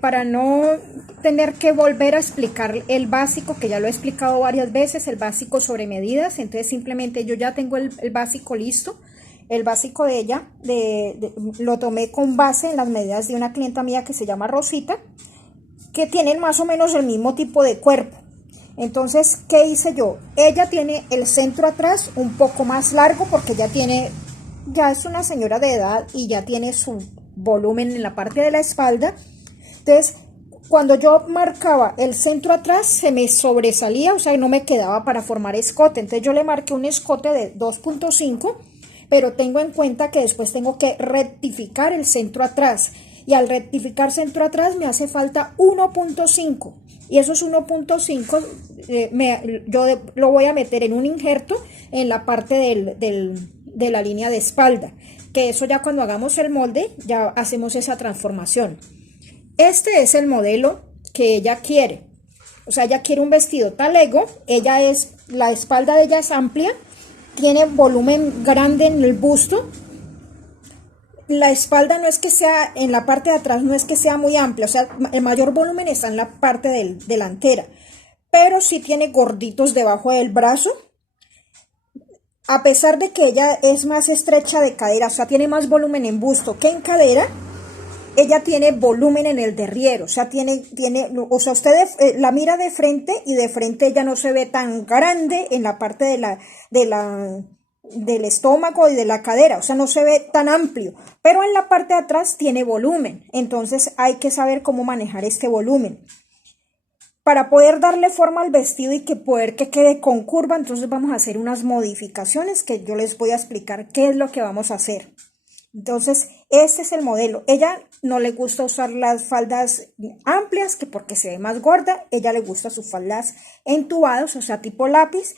para no tener que volver a explicar el básico, que ya lo he explicado varias veces, el básico sobre medidas. Entonces simplemente yo ya tengo el básico listo. El básico de ella lo tomé con base en las medidas de una clienta mía que se llama Rosita, que tienen más o menos el mismo tipo de cuerpo. Entonces, ¿qué hice yo? Ella tiene el centro atrás un poco más largo porque ya es una señora de edad y ya tiene su volumen en la parte de la espalda. Entonces, cuando yo marcaba el centro atrás, se me sobresalía, o sea, no me quedaba para formar escote. Entonces, yo le marqué un escote de 2.5, pero tengo en cuenta que después tengo que rectificar el centro atrás. Y al rectificar centro atrás me hace falta 1.5. Y esos 1.5 yo lo voy a meter en un injerto en la parte de la línea de espalda. Que eso ya cuando hagamos el molde, ya hacemos esa transformación. Este es el modelo que ella quiere. O sea, ella quiere un vestido talego. La espalda de ella es amplia. Tiene volumen grande en el busto. La espalda no es que sea, en la parte de atrás no es que sea muy amplia, o sea, el mayor volumen está en la parte delantera, pero sí tiene gorditos debajo del brazo, a pesar de que ella es más estrecha de cadera, o sea, tiene más volumen en busto que en cadera. Ella tiene volumen en el derriero, o sea, o sea, usted la mira de frente y de frente ella no se ve tan grande en la parte del estómago y de la cadera, o sea, no se ve tan amplio, pero en la parte de atrás tiene volumen. Entonces hay que saber cómo manejar este volumen para poder darle forma al vestido y que quede con curva. Entonces vamos a hacer unas modificaciones que yo les voy a explicar qué es lo que vamos a hacer. Entonces este es el modelo. Ella no le gusta usar las faldas amplias, que porque se ve más gorda. Ella le gusta sus faldas entubadas, o sea, tipo lápiz.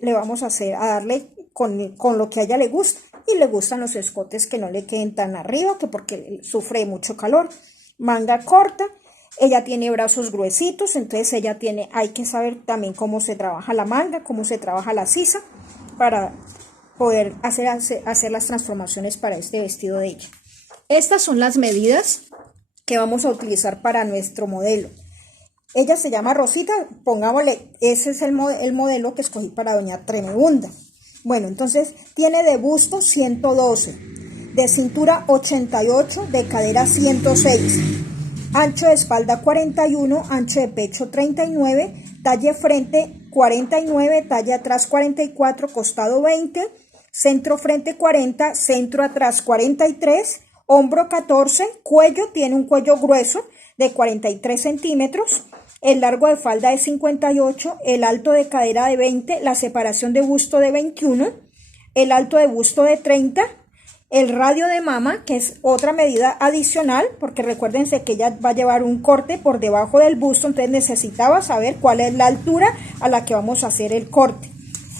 Le vamos a darle con lo que a ella le gusta, y le gustan los escotes que no le queden tan arriba, que porque sufre mucho calor. Manga corta. Ella tiene brazos gruesitos, entonces hay que saber también cómo se trabaja la manga, cómo se trabaja la sisa, para poder hacer las transformaciones para este vestido de ella. Estas son las medidas que vamos a utilizar para nuestro modelo. Ella se llama Rosita, pongámosle, ese es el modelo que escogí para doña Tremebunda. Bueno, entonces tiene de busto 112, de cintura 88, de cadera 106, ancho de espalda 41, ancho de pecho 39, talle frente 49, talle atrás 44, costado 20, centro frente 40, centro atrás 43, hombro 14, cuello, tiene un cuello grueso de 43 centímetros, el largo de falda es 58, el alto de cadera de 20, la separación de busto de 21, el alto de busto de 30, el radio de mama, que es otra medida adicional, porque recuérdense que ella va a llevar un corte por debajo del busto, entonces necesitaba saber cuál es la altura a la que vamos a hacer el corte.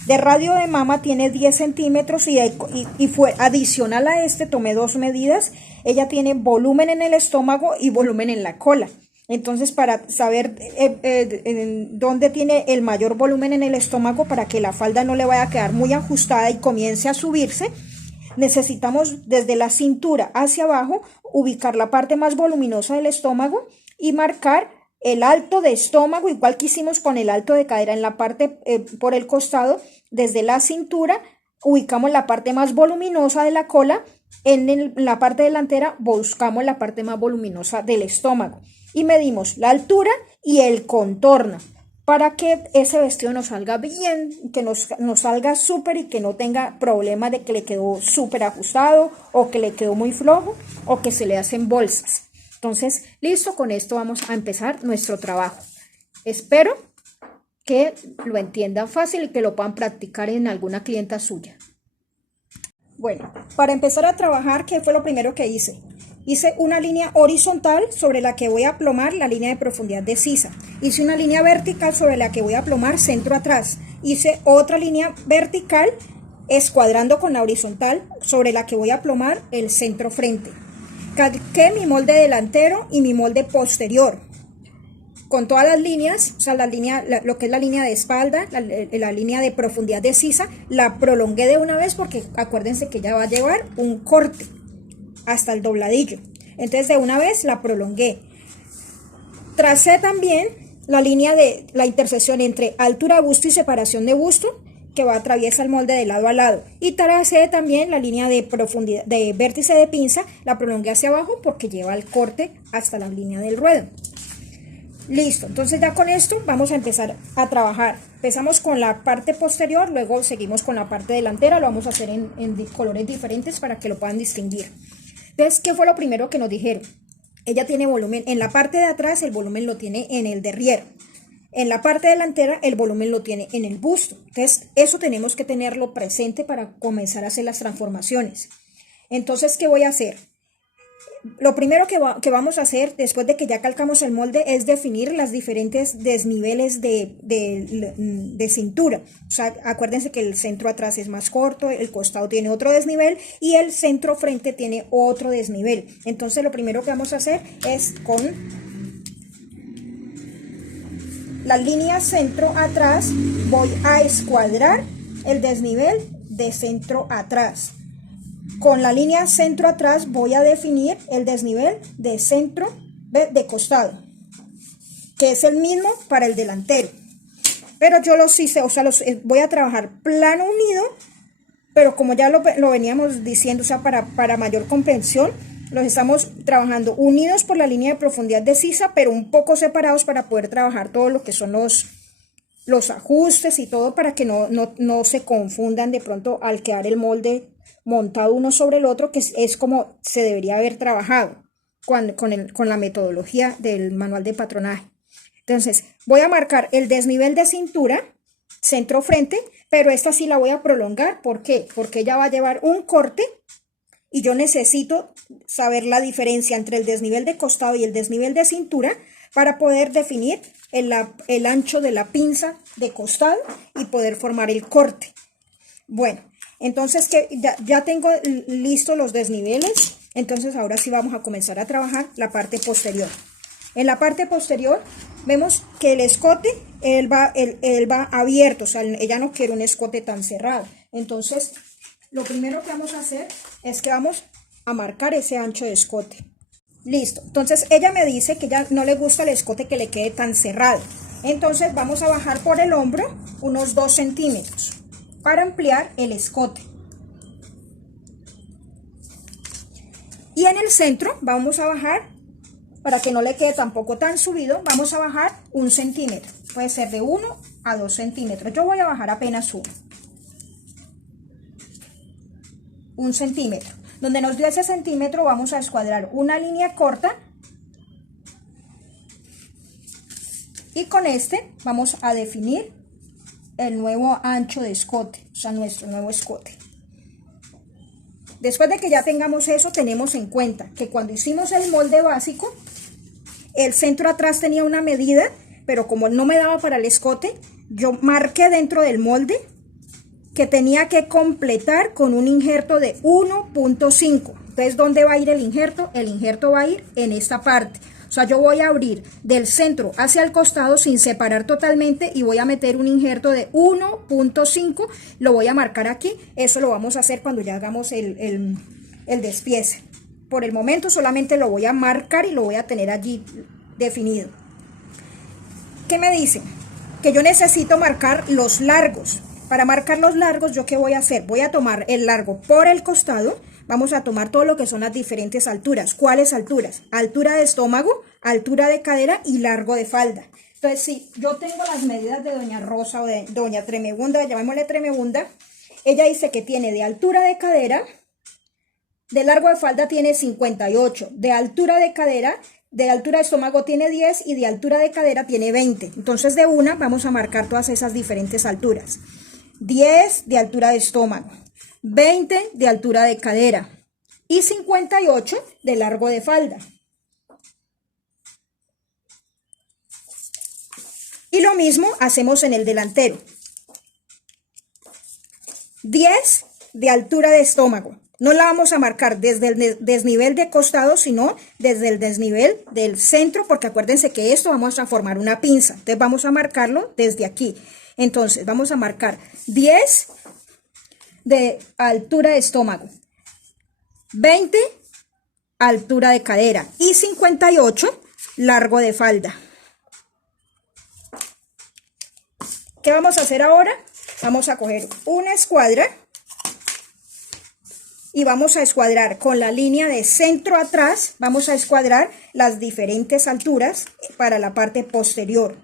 De radio de mama tiene 10 centímetros y fue adicional a tomé dos medidas. Ella tiene volumen en el estómago y volumen en la cola. Entonces, para saber dónde tiene el mayor volumen en el estómago, para que la falda no le vaya a quedar muy ajustada y comience a subirse, necesitamos desde la cintura hacia abajo ubicar la parte más voluminosa del estómago y marcar el alto de estómago, igual que hicimos con el alto de cadera en la parte por el costado. Desde la cintura ubicamos la parte más voluminosa de la cola, en la parte delantera buscamos la parte más voluminosa del estómago y medimos la altura y el contorno para que ese vestido nos salga bien, que nos salga súper y que no tenga problema de que le quedó súper ajustado o que le quedó muy flojo o que se le hacen bolsas. Entonces, listo, con esto vamos a empezar nuestro trabajo. Espero que lo entiendan fácil y que lo puedan practicar en alguna clienta suya. Bueno, para empezar a trabajar, ¿qué fue lo primero que hice? Hice una línea horizontal sobre la que voy a aplomar la línea de profundidad de sisa. Hice una línea vertical sobre la que voy a aplomar centro atrás. Hice otra línea vertical escuadrando con la horizontal sobre la que voy a aplomar el centro frente. Calqué mi molde delantero y mi molde posterior con todas las líneas, o sea, lo que es la línea de espalda, la línea de profundidad de sisa, la prolongué de una vez porque acuérdense que ya va a llevar un corte hasta el dobladillo. Entonces de una vez la prolongué. Tracé también la línea de la intersección entre altura de busto y separación de busto, que va a atraviesa el molde de lado a lado. Y tracé también la línea de profundidad, de vértice de pinza, la prolongué hacia abajo porque lleva el corte hasta la línea del ruedo. Listo, entonces ya con esto vamos a empezar a trabajar. Empezamos con la parte posterior, luego seguimos con la parte delantera, lo vamos a hacer en colores diferentes para que lo puedan distinguir. Entonces, ¿qué fue lo primero que nos dijeron? Ella tiene volumen, en la parte de atrás el volumen lo tiene en el derrière, en la parte delantera el volumen lo tiene en el busto. Entonces, eso tenemos que tenerlo presente para comenzar a hacer las transformaciones. Entonces, ¿qué voy a hacer? Lo primero que vamos a hacer después de que ya calcamos el molde es definir las diferentes desniveles de cintura. O sea, acuérdense que el centro atrás es más corto, el costado tiene otro desnivel y el centro frente tiene otro desnivel. Entonces lo primero que vamos a hacer es con la línea centro atrás voy a escuadrar el desnivel de centro atrás. Con la línea centro atrás voy a definir el desnivel de centro de costado, que es el mismo para el delantero. Pero yo los hice, o sea, voy a trabajar plano unido, pero como ya lo veníamos diciendo, o sea, para mayor comprensión, los estamos trabajando unidos por la línea de profundidad de sisa, pero un poco separados para poder trabajar todo lo que son los ajustes y todo, para que no se confundan de pronto al quedar el molde montado uno sobre el otro, que es como se debería haber trabajado con la metodología del manual de patronaje. Entonces voy a marcar el desnivel de cintura centro frente, pero esta sí la voy a prolongar. ¿Por qué? Porque ella va a llevar un corte y yo necesito saber la diferencia entre el desnivel de costado y el desnivel de cintura para poder definir el ancho de la pinza de costado y poder formar el corte. Bueno, entonces que ya tengo listos los desniveles, entonces ahora sí vamos a comenzar a trabajar la parte posterior. En la parte posterior vemos que el escote, él va abierto, o sea, ella no quiere un escote tan cerrado. Entonces, lo primero que vamos a hacer es que vamos a marcar ese ancho de escote. Listo, entonces ella me dice que ya no le gusta el escote que le quede tan cerrado. Entonces vamos a bajar por el hombro unos 2 centímetros. Para ampliar el escote. Y en el centro vamos a bajar, para que no le quede tampoco tan subido, vamos a bajar 1 centímetro. Puede ser de 1 a 2 centímetros. Yo voy a bajar apenas 1 centímetro. Donde nos dio ese centímetro vamos a escuadrar una línea corta. Y con este vamos a definir el nuevo ancho de escote, o sea, nuestro nuevo escote. Después de que ya tengamos eso, tenemos en cuenta que cuando hicimos el molde básico, el centro atrás tenía una medida, pero como no me daba para el escote, yo marqué dentro del molde que tenía que completar con un injerto de 1.5. Entonces, ¿dónde va a ir el injerto? El injerto va a ir en esta parte. O sea, yo voy a abrir del centro hacia el costado sin separar totalmente y voy a meter un injerto de 1.5, lo voy a marcar aquí. Eso lo vamos a hacer cuando ya hagamos el despiece. Por el momento solamente lo voy a marcar y lo voy a tener allí definido. ¿Qué me dicen? Que yo necesito marcar los largos. Para marcar los largos, ¿yo qué voy a hacer? Voy a tomar el largo por el costado. Vamos a tomar todo lo que son las diferentes alturas. ¿Cuáles alturas? Altura de estómago, altura de cadera y largo de falda. Entonces, si yo tengo las medidas de doña Rosa o de doña Tremebunda, llamémosle Tremebunda, ella dice que tiene de altura de cadera, de largo de falda tiene 58, de altura de cadera, de altura de estómago tiene 10 y de altura de cadera tiene 20. Entonces, de una vamos a marcar todas esas diferentes alturas. 10 de altura de estómago, 20 de altura de cadera y 58 de largo de falda. Y lo mismo hacemos en el delantero. 10 de altura de estómago. No la vamos a marcar desde el desnivel de costado, sino desde el desnivel del centro, porque acuérdense que esto vamos a formar una pinza. Entonces vamos a marcarlo desde aquí. Entonces vamos a marcar 10 de altura de estómago, 20 altura de cadera y 58 largo de falda. ¿Qué vamos a hacer ahora? Vamos a coger una escuadra y vamos a escuadrar con la línea de centro atrás, vamos a escuadrar las diferentes alturas para la parte posterior.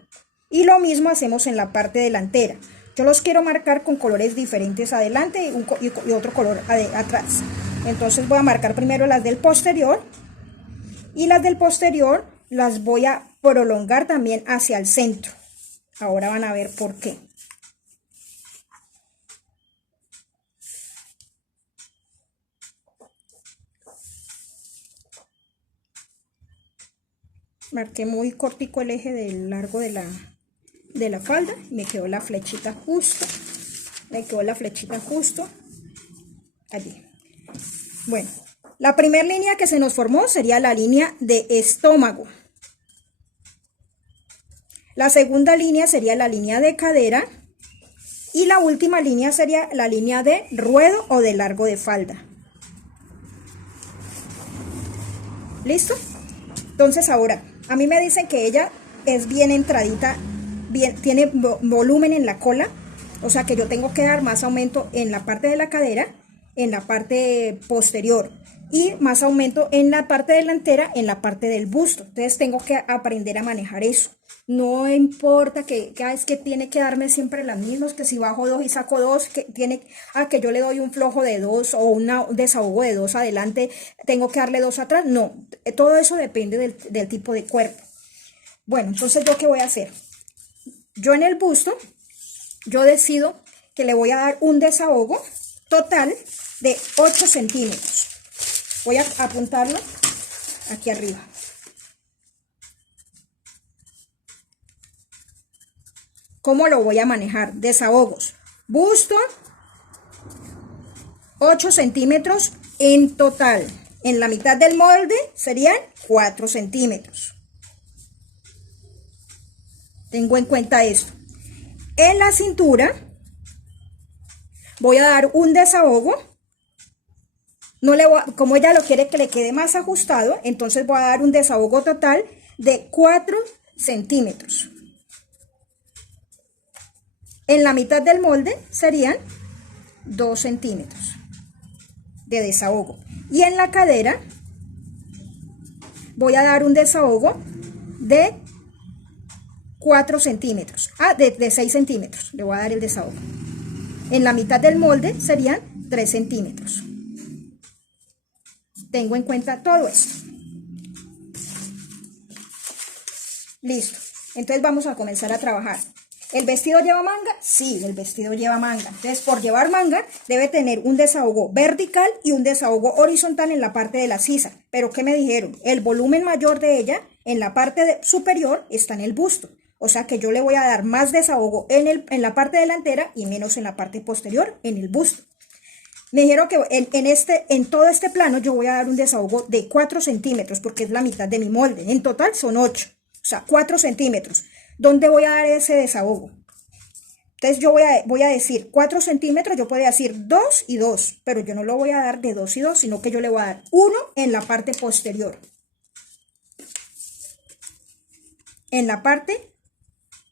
Y lo mismo hacemos en la parte delantera. Yo los quiero marcar con colores diferentes adelante y otro color atrás. Entonces voy a marcar primero las del posterior y las del posterior las voy a prolongar también hacia el centro. Ahora van a ver por qué. Marqué muy cortico el eje del largo de la falda. Me quedó la flechita justo. Me quedó la flechita justo allí. Bueno, la primera línea que se nos formó sería la línea de estómago. La segunda línea sería la línea de cadera. Y la última línea sería la línea de ruedo o de largo de falda. ¿Listo? Entonces ahora, a mí me dicen que ella es bien entradita, tiene volumen en la cola, o sea que yo tengo que dar más aumento en la parte de la cadera, en la parte posterior, y más aumento en la parte delantera, en la parte del busto. Entonces tengo que aprender a manejar eso. No importa que es que tiene que darme siempre las mismas, que si bajo 2 y saco 2, que yo le doy un flojo de 2 o un desahogo de 2 adelante, tengo que darle 2 atrás. No, todo eso depende del tipo de cuerpo. Bueno, entonces ¿yo qué voy a hacer? Yo en el busto, yo decido que le voy a dar un desahogo total de 8 centímetros. Voy a apuntarlo aquí arriba. ¿Cómo lo voy a manejar? Desahogos. Busto, 8 centímetros en total. En la mitad del molde serían 4 centímetros. Tengo en cuenta esto. En la cintura voy a dar un desahogo. Como ella lo quiere que le quede más ajustado, entonces voy a dar un desahogo total de 4 centímetros. En la mitad del molde serían 2 centímetros de desahogo. Y en la cadera voy a dar un desahogo de 4 centímetros. De 6 centímetros le voy a dar el desahogo. En la mitad del molde serían 3 centímetros. Tengo en cuenta todo esto. Listo. Entonces vamos a comenzar a trabajar. ¿El vestido lleva manga? Sí, el vestido lleva manga. Entonces, por llevar manga, debe tener un desahogo vertical y un desahogo horizontal en la parte de la sisa. ¿Pero qué me dijeron? El volumen mayor de ella, en la parte superior, está en el busto. O sea que yo le voy a dar más desahogo en la parte delantera y menos en la parte posterior, en el busto. Me dijeron que en todo este plano yo voy a dar un desahogo de 4 centímetros porque es la mitad de mi molde. En total son 8, o sea, 4 centímetros. ¿Dónde voy a dar ese desahogo? Entonces yo voy a decir 4 centímetros, yo podría decir 2 y 2, pero yo no lo voy a dar de 2 y 2, sino que yo le voy a dar 1 en la parte posterior. En la parte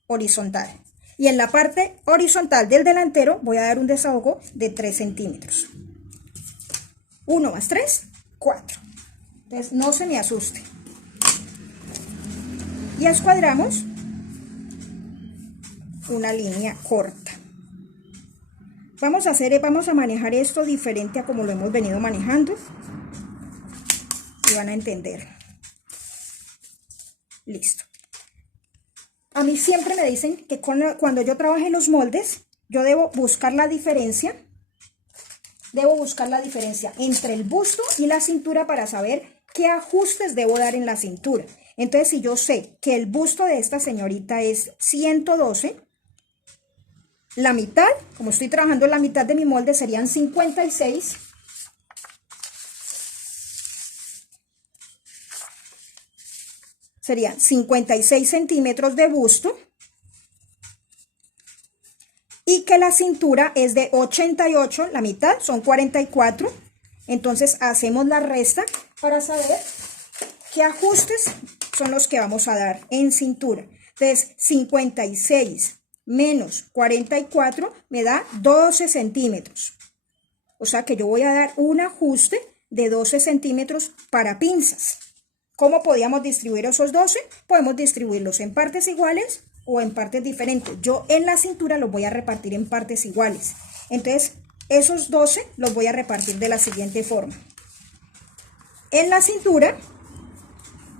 horizontal. Y en la parte horizontal del delantero voy a dar un desahogo de 3 centímetros. 1 más 3, 4. Entonces no se me asuste. Y escuadramos una línea corta. Vamos a manejar esto diferente a como lo hemos venido manejando. Y van a entender. Listo. A mí siempre me dicen que cuando yo trabaje los moldes, yo debo buscar la diferencia. Debo buscar la diferencia entre el busto y la cintura para saber qué ajustes debo dar en la cintura. Entonces, si yo sé que el busto de esta señorita es 112, la mitad, como estoy trabajando en la mitad de mi molde, serían 56. Serían 56 centímetros de busto. Y que la cintura es de 88, la mitad son 44. Entonces hacemos la resta para saber qué ajustes son los que vamos a dar en cintura. Entonces, 56 menos 44 me da 12 centímetros. O sea que yo voy a dar un ajuste de 12 centímetros para pinzas. ¿Cómo podíamos distribuir esos 12? Podemos distribuirlos en partes iguales o en partes diferentes. Yo en la cintura los voy a repartir en partes iguales. Entonces, esos 12 los voy a repartir de la siguiente forma. En la cintura,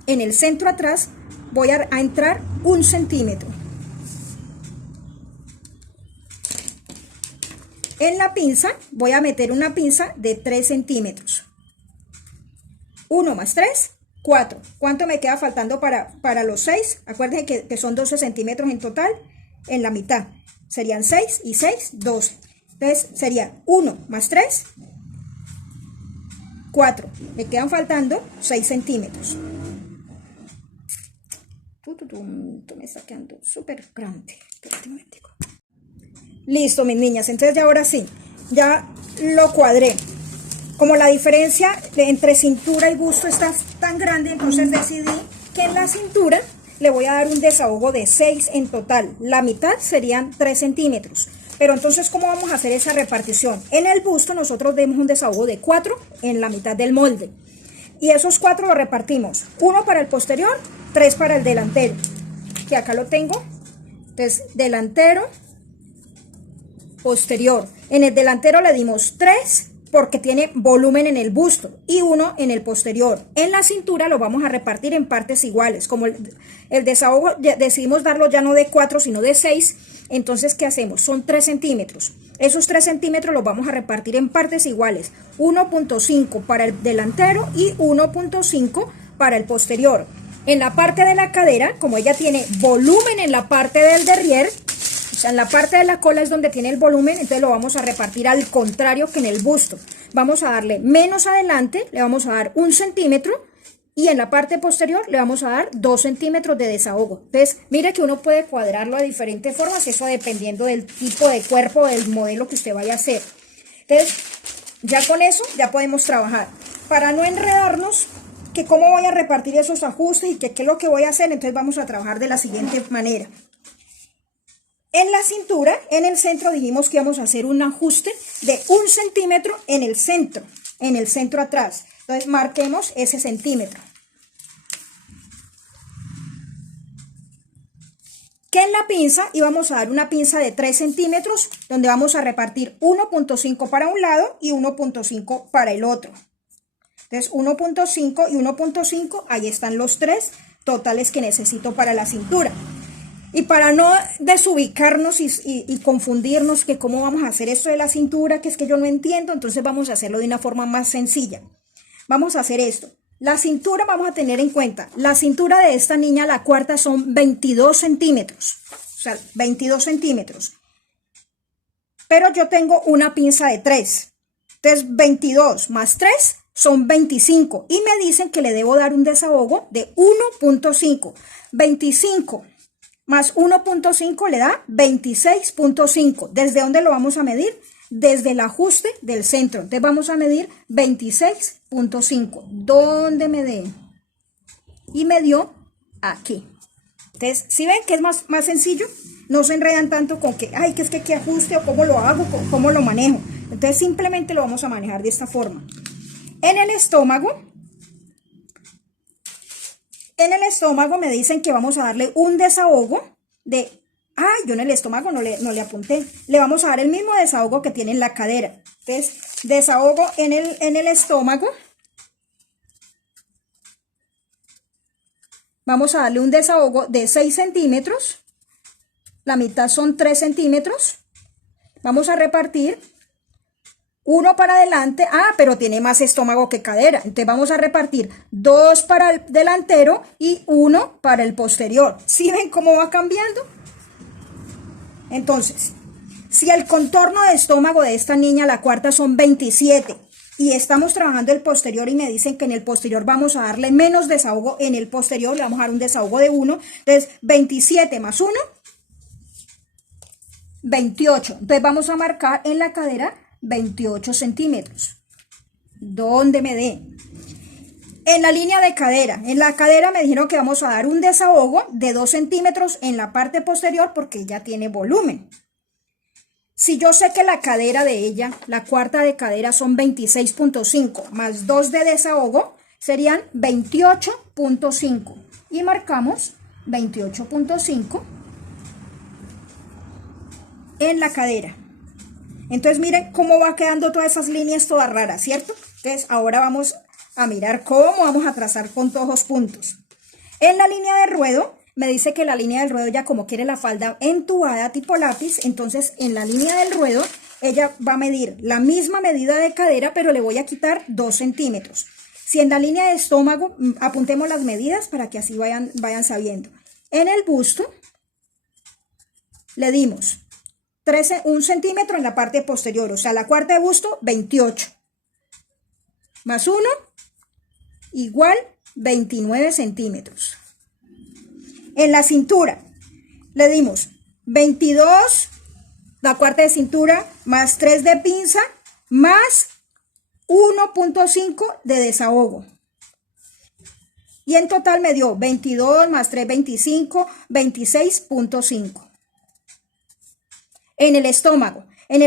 en el centro atrás, voy a entrar 1 centímetro. En la pinza, voy a meter una pinza de 3 centímetros. 1 más 3, 4. ¿Cuánto me queda faltando para los 6? Acuérdense que son 12 centímetros en total, en la mitad. Serían 6 y 6, 12. Entonces sería 1 más 3, 4. Me quedan faltando 6 centímetros. Esto me está quedando súper grande. Listo, mis niñas. Entonces ya ahora sí, ya lo cuadré. Como la diferencia entre cintura y busto está tan grande, entonces decidí que en la cintura le voy a dar un desahogo de 6 en total. La mitad serían 3 centímetros. Pero entonces, ¿cómo vamos a hacer esa repartición? En el busto nosotros demos un desahogo de 4 en la mitad del molde. Y esos 4 los repartimos. 1 para el posterior, 3 para el delantero. Que acá lo tengo. Entonces, delantero, posterior. En el delantero le dimos 3 porque tiene volumen en el busto y 1 en el posterior. En la cintura lo vamos a repartir en partes iguales. Como el desahogo decidimos darlo ya no de 4 sino de 6, entonces ¿qué hacemos? Son 3 centímetros. Esos 3 centímetros los vamos a repartir en partes iguales. 1.5 para el delantero y 1.5 para el posterior. En la parte de la cadera, como ella tiene volumen en la parte del derrière, o sea, en la parte de la cola es donde tiene el volumen, entonces lo vamos a repartir al contrario que en el busto. Vamos a darle menos adelante, le vamos a dar 1 centímetro y en la parte posterior le vamos a dar 2 centímetros de desahogo. Entonces, mire que uno puede cuadrarlo de diferentes formas, eso dependiendo del tipo de cuerpo, del modelo que usted vaya a hacer. Entonces, ya con eso ya podemos trabajar. Para no enredarnos, que cómo voy a repartir esos ajustes y que qué es lo que voy a hacer, entonces vamos a trabajar de la siguiente manera. En la cintura, en el centro, dijimos que íbamos a hacer un ajuste de 1 centímetro en el centro atrás. Entonces, marquemos ese centímetro. Que en la pinza íbamos a dar una pinza de 3 centímetros, donde vamos a repartir 1.5 para un lado y 1.5 para el otro. Entonces, 1.5 y 1.5, ahí están los 3 totales que necesito para la cintura. Y para no desubicarnos y confundirnos que cómo vamos a hacer esto de la cintura, que es que yo no entiendo, entonces vamos a hacerlo de una forma más sencilla. Vamos a hacer esto. La cintura, vamos a tener en cuenta, la cintura de esta niña, la cuarta, son 22 centímetros. O sea, 22 centímetros. Pero yo tengo una pinza de 3. Entonces, 22 más 3 son 25. Y me dicen que le debo dar un desahogo de 1.5. 25 más 1.5 le da 26.5. ¿Desde dónde lo vamos a medir? Desde el ajuste del centro. Entonces vamos a medir 26.5. ¿Dónde me dé? Y me dio aquí. Entonces, ¿sí ven que es más sencillo? No se enredan tanto con que, ay, que es que qué ajuste o cómo lo hago, cómo lo manejo. Entonces simplemente lo vamos a manejar de esta forma. En el estómago me dicen que vamos a darle un desahogo de, yo en el estómago no le apunté. Le vamos a dar el mismo desahogo que tiene en la cadera. Entonces, desahogo en el estómago. Vamos a darle un desahogo de 6 centímetros. La mitad son 3 centímetros. Vamos a repartir 1 para adelante, pero tiene más estómago que cadera, entonces vamos a repartir 2 para el delantero y 1 para el posterior. ¿Sí ven cómo va cambiando? Entonces, si el contorno de estómago de esta niña, la cuarta, son 27 y estamos trabajando el posterior y me dicen que en el posterior vamos a darle menos desahogo, en el posterior le vamos a dar un desahogo de 1, entonces 27 más 1, 28. Entonces vamos a marcar en la cadera 28 centímetros, donde me dé. En la línea de cadera, en la cadera me dijeron que vamos a dar un desahogo de 2 centímetros en la parte posterior porque ella tiene volumen. Si yo sé que la cadera de ella, la cuarta de cadera son 26.5 más 2 de desahogo, serían 28.5. Y marcamos 28.5 en la cadera. Entonces miren cómo va quedando todas esas líneas todas raras, ¿cierto? Entonces ahora vamos a mirar cómo vamos a trazar con todos los puntos. En la línea de ruedo, me dice que la línea del ruedo ya como quiere la falda entubada tipo lápiz, entonces en la línea del ruedo ella va a medir la misma medida de cadera, pero le voy a quitar 2 centímetros. Si en la línea de estómago, apuntemos las medidas para que así vayan sabiendo. En el busto le dimos 1 centímetro en la parte posterior, o sea, la cuarta de busto, 28. Más 1, igual 29 centímetros. En la cintura, le dimos 22, la cuarta de cintura, más 3 de pinza, más 1.5 de desahogo. Y en total me dio 22 más 3, 25, 26.5. En el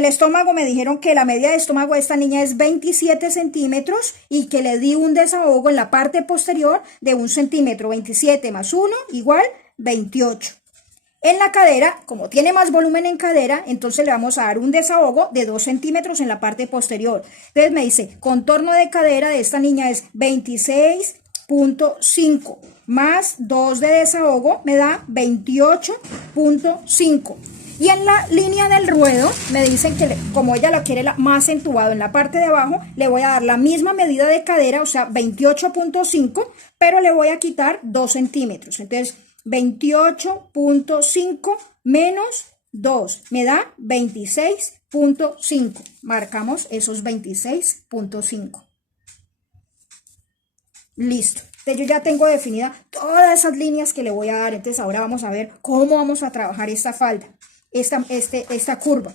estómago me dijeron que la medida de estómago de esta niña es 27 centímetros y que le di un desahogo en la parte posterior de 1 centímetro, 27 más 1 igual 28. En la cadera, como tiene más volumen en cadera, entonces le vamos a dar un desahogo de 2 centímetros en la parte posterior. Entonces me dice, contorno de cadera de esta niña es 26.5 más 2 de desahogo me da 28.5. Y en la línea del ruedo me dicen que como ella la quiere más entubado en la parte de abajo, le voy a dar la misma medida de cadera, o sea 28.5, pero le voy a quitar 2 centímetros. Entonces 28.5 menos 2 me da 26.5. Marcamos esos 26.5. Listo. Entonces yo ya tengo definida todas esas líneas que le voy a dar. Entonces ahora vamos a ver cómo vamos a trabajar esta falda. Esta curva.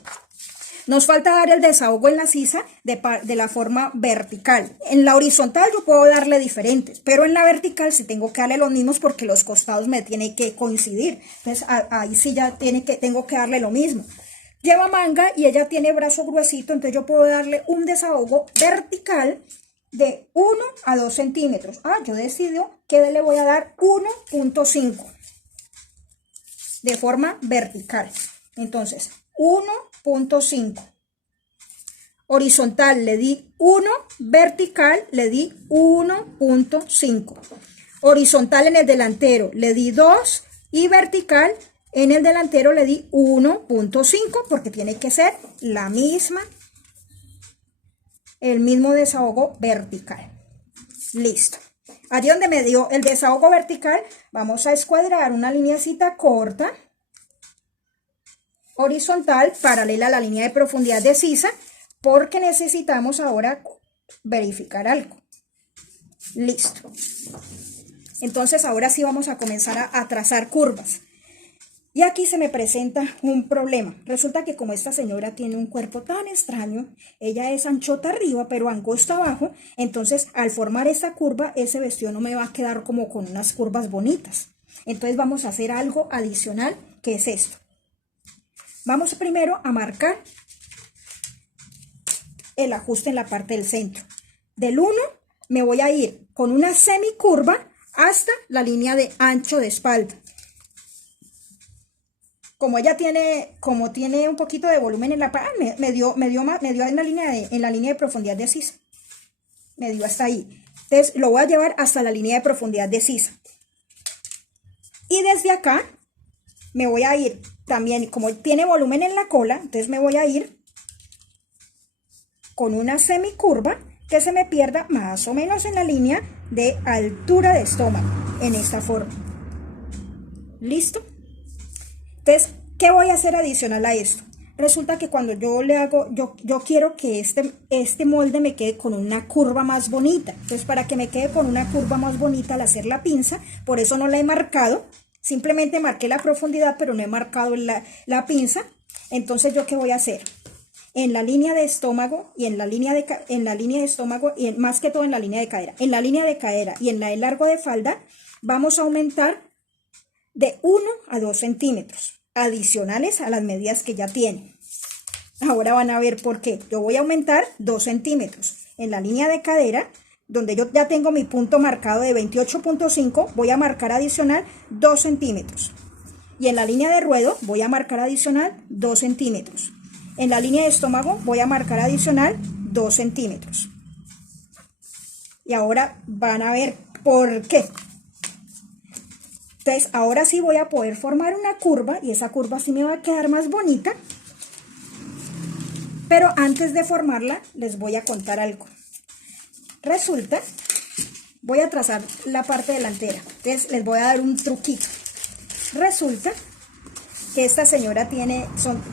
Nos falta dar el desahogo en la sisa de la forma vertical. En la horizontal yo puedo darle diferentes, pero en la vertical sí tengo que darle los mismos porque los costados me tienen que coincidir. Entonces ahí sí ya tengo que darle lo mismo. Lleva manga y ella tiene brazo gruesito, entonces yo puedo darle un desahogo vertical de 1 a 2 centímetros. Yo decido que le voy a dar 1.5 de forma vertical. Entonces, 1.5. Horizontal le di 1, vertical le di 1.5. Horizontal en el delantero le di 2 y vertical en el delantero le di 1.5 porque tiene que ser la misma, el mismo desahogo vertical. Listo. Allí donde me dio el desahogo vertical, vamos a escuadrar una lineacita corta, horizontal, paralela a la línea de profundidad de sisa, porque necesitamos ahora verificar algo. Listo. Entonces ahora sí vamos a comenzar a trazar curvas. Y aquí se me presenta un problema. Resulta que como esta señora tiene un cuerpo tan extraño, ella es anchota arriba pero angosta abajo, entonces al formar esta curva, ese vestido no me va a quedar como con unas curvas bonitas. Entonces vamos a hacer algo adicional, que es esto. Vamos primero a marcar el ajuste en la parte del centro. Del 1 me voy a ir con una semicurva hasta la línea de ancho de espalda. Como ella tiene un poquito de volumen en la parte, me dio en la línea de profundidad de sisa. Me dio hasta ahí. Entonces lo voy a llevar hasta la línea de profundidad de sisa. Y desde acá me voy a ir también, como tiene volumen en la cola, entonces me voy a ir con una semicurva que se me pierda más o menos en la línea de altura de estómago, en esta forma. ¿Listo? Entonces, ¿qué voy a hacer adicional a esto? Resulta que cuando yo le hago, yo quiero que este molde me quede con una curva más bonita. Entonces, para que me quede con una curva más bonita al hacer la pinza, por eso no la he marcado. Simplemente marqué la profundidad, pero no he marcado la pinza. Entonces, ¿yo qué voy a hacer? en la línea de estómago y en la línea de estómago y más que todo en la línea de cadera. En la línea de cadera y en la de largo de falda vamos a aumentar de 1 a 2 centímetros adicionales a las medidas que ya tienen. Ahora van a ver por qué. Yo voy a aumentar 2 centímetros. En la línea de cadera, donde yo ya tengo mi punto marcado de 28.5, voy a marcar adicional 2 centímetros. Y en la línea de ruedo voy a marcar adicional 2 centímetros. En la línea de estómago voy a marcar adicional 2 centímetros. Y ahora van a ver por qué. Entonces, ahora sí voy a poder formar una curva y esa curva sí me va a quedar más bonita. Pero antes de formarla, les voy a contar algo. Resulta, voy a trazar la parte delantera. Entonces, les voy a dar un truquito. Resulta que esta señora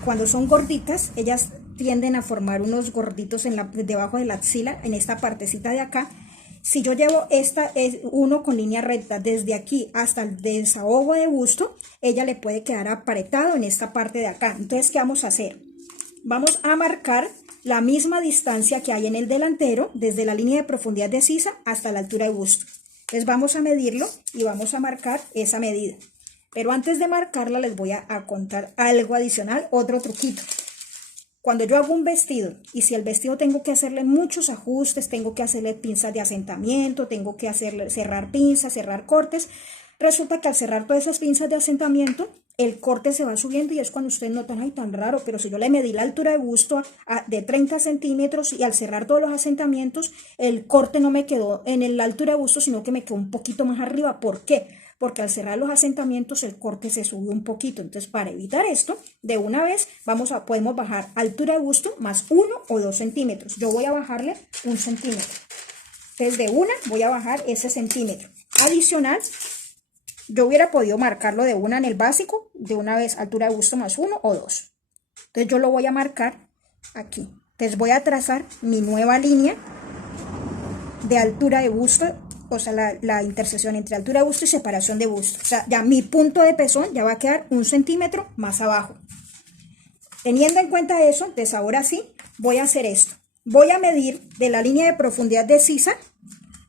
cuando son gorditas, ellas tienden a formar unos gorditos debajo de la axila, en esta partecita de acá. Si yo llevo uno con línea recta desde aquí hasta el desahogo de busto, ella le puede quedar apretado en esta parte de acá. Entonces, ¿qué vamos a hacer? Vamos a marcar la misma distancia que hay en el delantero, desde la línea de profundidad de sisa hasta la altura de busto. Entonces vamos a medirlo y vamos a marcar esa medida. Pero antes de marcarla les voy a contar algo adicional, otro truquito. Cuando yo hago un vestido y si el vestido tengo que hacerle muchos ajustes, tengo que hacerle pinzas de asentamiento, tengo que cerrar pinzas, cerrar cortes, resulta que al cerrar todas esas pinzas de asentamiento, el corte se va subiendo y es cuando ustedes notan, ay, tan raro, pero si yo le medí la altura de busto de 30 centímetros y al cerrar todos los asentamientos, el corte no me quedó en la altura de busto, sino que me quedó un poquito más arriba. ¿Por qué? Porque al cerrar los asentamientos el corte se subió un poquito. Entonces, para evitar esto, de una vez podemos bajar altura de busto más 1 o 2 centímetros. Yo voy a bajarle 1 centímetro. Entonces, de una voy a bajar ese centímetro. Adicional, yo hubiera podido marcarlo de una en el básico, de una vez altura de busto más 1 o 2. Entonces, yo lo voy a marcar aquí. Entonces, voy a trazar mi nueva línea de altura de busto, o sea, la intersección entre altura de busto y separación de busto. O sea, ya mi punto de pezón ya va a quedar 1 centímetro más abajo. Teniendo en cuenta eso, entonces ahora sí voy a hacer esto. Voy a medir de la línea de profundidad de sisa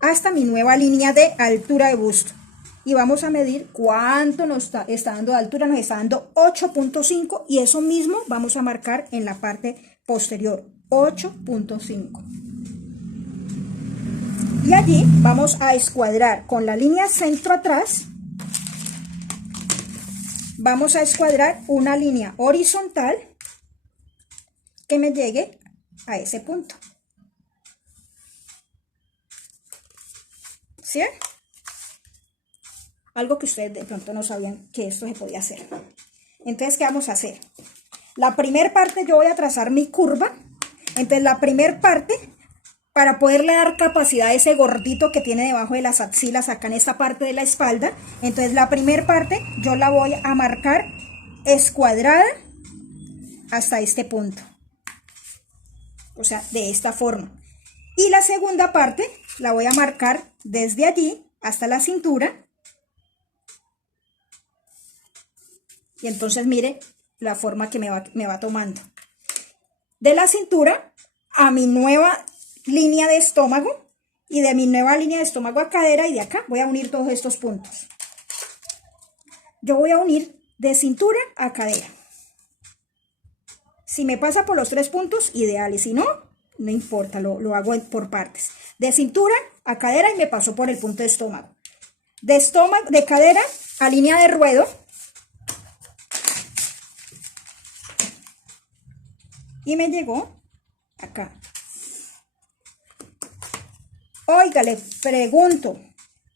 hasta mi nueva línea de altura de busto. Y vamos a medir cuánto nos está dando de altura. Nos está dando 8.5 y eso mismo vamos a marcar en la parte posterior, 8.5. Y allí vamos a escuadrar con la línea centro atrás, vamos a escuadrar una línea horizontal que me llegue a ese punto. ¿Sí? Algo que ustedes de pronto no sabían que esto se podía hacer. Entonces, ¿qué vamos a hacer? La primera parte yo voy a trazar mi curva. Entonces, la primera parte, para poderle dar capacidad a ese gordito que tiene debajo de las axilas, acá en esta parte de la espalda. Entonces, la primera parte yo la voy a marcar escuadrada hasta este punto. O sea, de esta forma. Y la segunda parte la voy a marcar desde allí hasta la cintura. Y entonces mire la forma que me va tomando. De la cintura a mi nueva línea de estómago y de mi nueva línea de estómago a cadera, y de acá voy a unir todos estos puntos. Yo voy a unir de cintura a cadera. Si me pasa por los 3 puntos, ideal, y si no, no importa, lo hago por partes. De cintura a cadera y me paso por el punto de estómago. De cadera a línea de ruedo. Y me llegó acá. Oiga, le pregunto,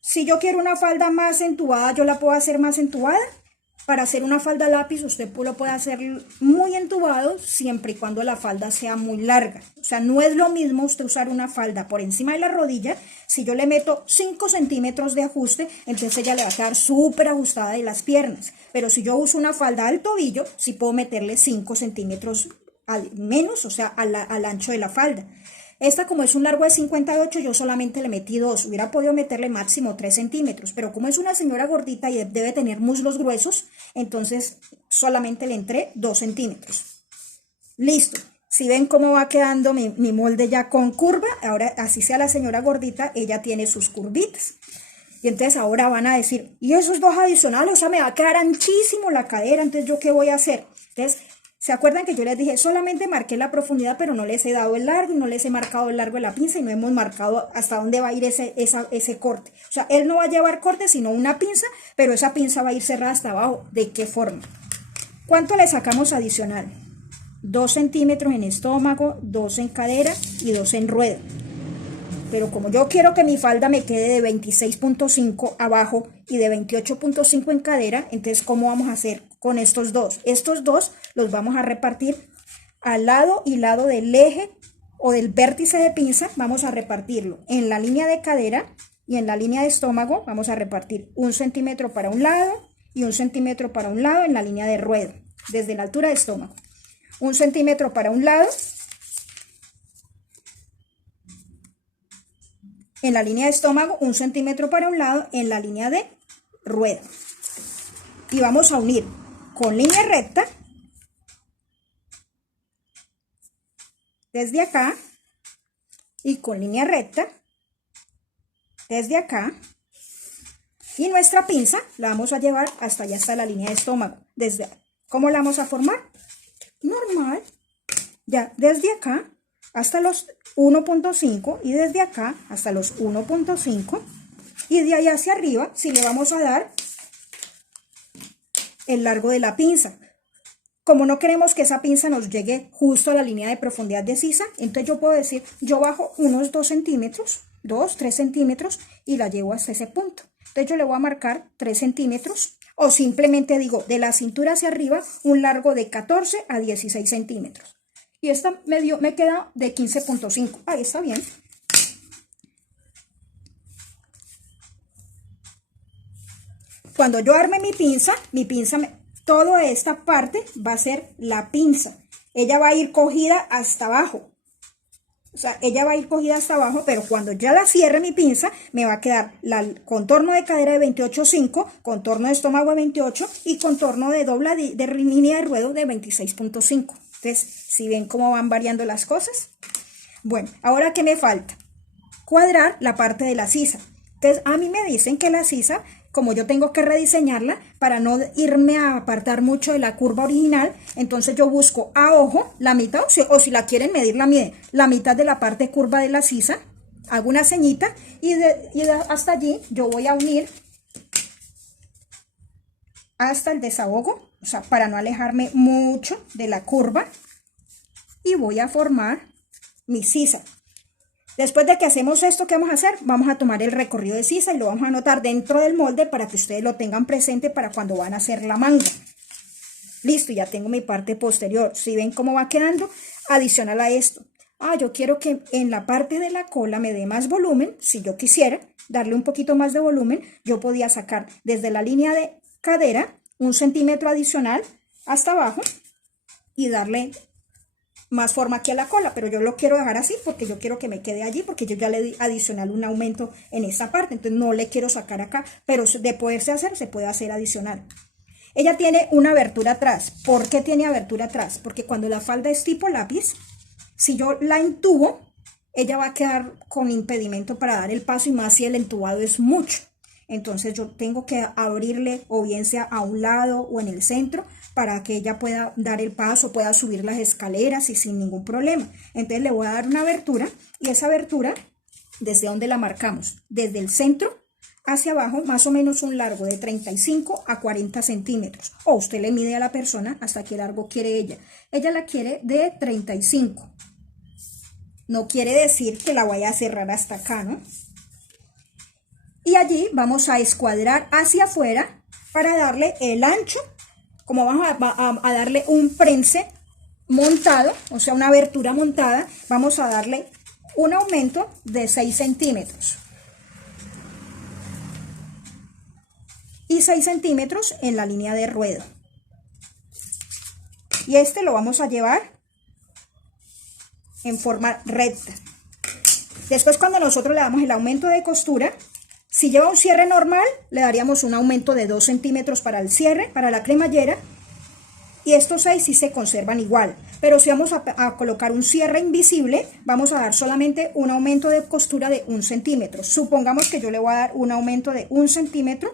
si yo quiero una falda más entubada, ¿yo la puedo hacer más entubada? Para hacer una falda lápiz, usted lo puede hacer muy entubado siempre y cuando la falda sea muy larga. O sea, no es lo mismo usted usar una falda por encima de la rodilla. Si yo le meto 5 centímetros de ajuste, entonces ella le va a quedar súper ajustada de las piernas. Pero si yo uso una falda al tobillo, sí puedo meterle 5 centímetros al menos, o sea, al ancho de la falda. Esta, como es un largo de 58, yo solamente le metí 2. Hubiera podido meterle máximo 3 centímetros, pero como es una señora gordita y debe tener muslos gruesos, entonces solamente le entré 2 centímetros. Listo. Si ven cómo va quedando mi molde ya con curva, ahora así sea la señora gordita, ella tiene sus curvitas. Y entonces ahora van a decir, ¿y esos dos adicionales? O sea, me va a quedar anchísimo la cadera, entonces ¿yo qué voy a hacer? Entonces, ¿se acuerdan que yo les dije, solamente marqué la profundidad, pero no les he dado el largo, y no les he marcado el largo de la pinza, y no hemos marcado hasta dónde va a ir ese corte? O sea, él no va a llevar corte, sino una pinza, pero esa pinza va a ir cerrada hasta abajo. ¿De qué forma? ¿Cuánto le sacamos adicional? 2 centímetros en estómago, 2 en cadera y 2 en ruedo. Pero como yo quiero que mi falda me quede de 26.5 abajo y de 28.5 en cadera, entonces ¿cómo vamos a hacer con estos dos? Estos dos los vamos a repartir al lado y lado del eje o del vértice de pinza. Vamos a repartirlo en la línea de cadera y en la línea de estómago. Vamos a repartir 1 centímetro para un lado y 1 centímetro para un lado en la línea de ruedo, desde la altura de estómago. 1 centímetro para un lado en la línea de estómago, 1 centímetro para un lado en la línea de rueda. Y vamos a unir con línea recta desde acá y con línea recta desde acá. Y nuestra pinza la vamos a llevar hasta allá, hasta la línea de estómago. ¿Cómo la vamos a formar? Normal. Ya desde acá hasta los 1.5 y desde acá hasta los 1.5 y de ahí hacia arriba si le vamos a dar el largo de la pinza. Como no queremos que esa pinza nos llegue justo a la línea de profundidad de sisa, entonces yo puedo decir, yo bajo unos 2 centímetros, 2, 3 centímetros y la llevo hasta ese punto. Entonces yo le voy a marcar 3 centímetros o simplemente digo de la cintura hacia arriba un largo de 14 a 16 centímetros. Y esta me queda de 15.5. Ahí está bien. Cuando yo arme mi pinza, toda esta parte va a ser la pinza. Ella va a ir cogida hasta abajo. O sea, ella va a ir cogida hasta abajo, pero cuando ya la cierre mi pinza, me va a quedar el contorno de cadera de 28.5, contorno de estómago de 28 y contorno de doble de línea de ruedo de 26.5. Entonces, ¿si ven cómo van variando las cosas? Bueno, ahora ¿qué me falta? Cuadrar la parte de la sisa. Entonces, a mí me dicen que la sisa, como yo tengo que rediseñarla para no irme a apartar mucho de la curva original, entonces yo busco a ojo la mitad, o si la quieren medir, la miden, la mitad de la parte curva de la sisa, hago una ceñita y hasta allí yo voy a unir hasta el desahogo, o sea, para no alejarme mucho de la curva, y voy a formar mi sisa. Después de que hacemos esto, ¿qué vamos a hacer? Vamos a tomar el recorrido de sisa y lo vamos a anotar dentro del molde para que ustedes lo tengan presente para cuando van a hacer la manga. Listo, ya tengo mi parte posterior. Si ven cómo va quedando, adicional a esto. Yo quiero que en la parte de la cola me dé más volumen. Si yo quisiera darle un poquito más de volumen, yo podía sacar desde la línea de cadera 1 centímetro adicional hasta abajo y darle más forma aquí a la cola, pero yo lo quiero dejar así porque yo quiero que me quede allí, porque yo ya le di adicional un aumento en esta parte, entonces no le quiero sacar acá, pero de poderse hacer, se puede hacer adicional. Ella tiene una abertura atrás. ¿Por qué tiene abertura atrás? Porque cuando la falda es tipo lápiz, si yo la entubo, ella va a quedar con impedimento para dar el paso, y más si el entubado es mucho. Entonces yo tengo que abrirle, o bien sea a un lado o en el centro, para que ella pueda dar el paso, pueda subir las escaleras y sin ningún problema. Entonces le voy a dar una abertura, y esa abertura, ¿desde dónde la marcamos? Desde el centro hacia abajo, más o menos un largo de 35 a 40 centímetros. O usted le mide a la persona hasta qué largo quiere ella. Ella la quiere de 35. No quiere decir que la vaya a cerrar hasta acá, ¿no? Y allí vamos a escuadrar hacia afuera para darle el ancho, como vamos a darle un prense montado, o sea, una abertura montada, vamos a darle un aumento de 6 centímetros. Y 6 centímetros en la línea de ruedo. Y este lo vamos a llevar en forma recta. Después, cuando nosotros le damos el aumento de costura, si lleva un cierre normal, le daríamos un aumento de 2 centímetros para el cierre, para la cremallera. y estos 6 sí se conservan igual. Pero si vamos a colocar un cierre invisible, vamos a dar solamente un aumento de costura de 1 centímetro. Supongamos que yo le voy a dar un aumento de 1 centímetro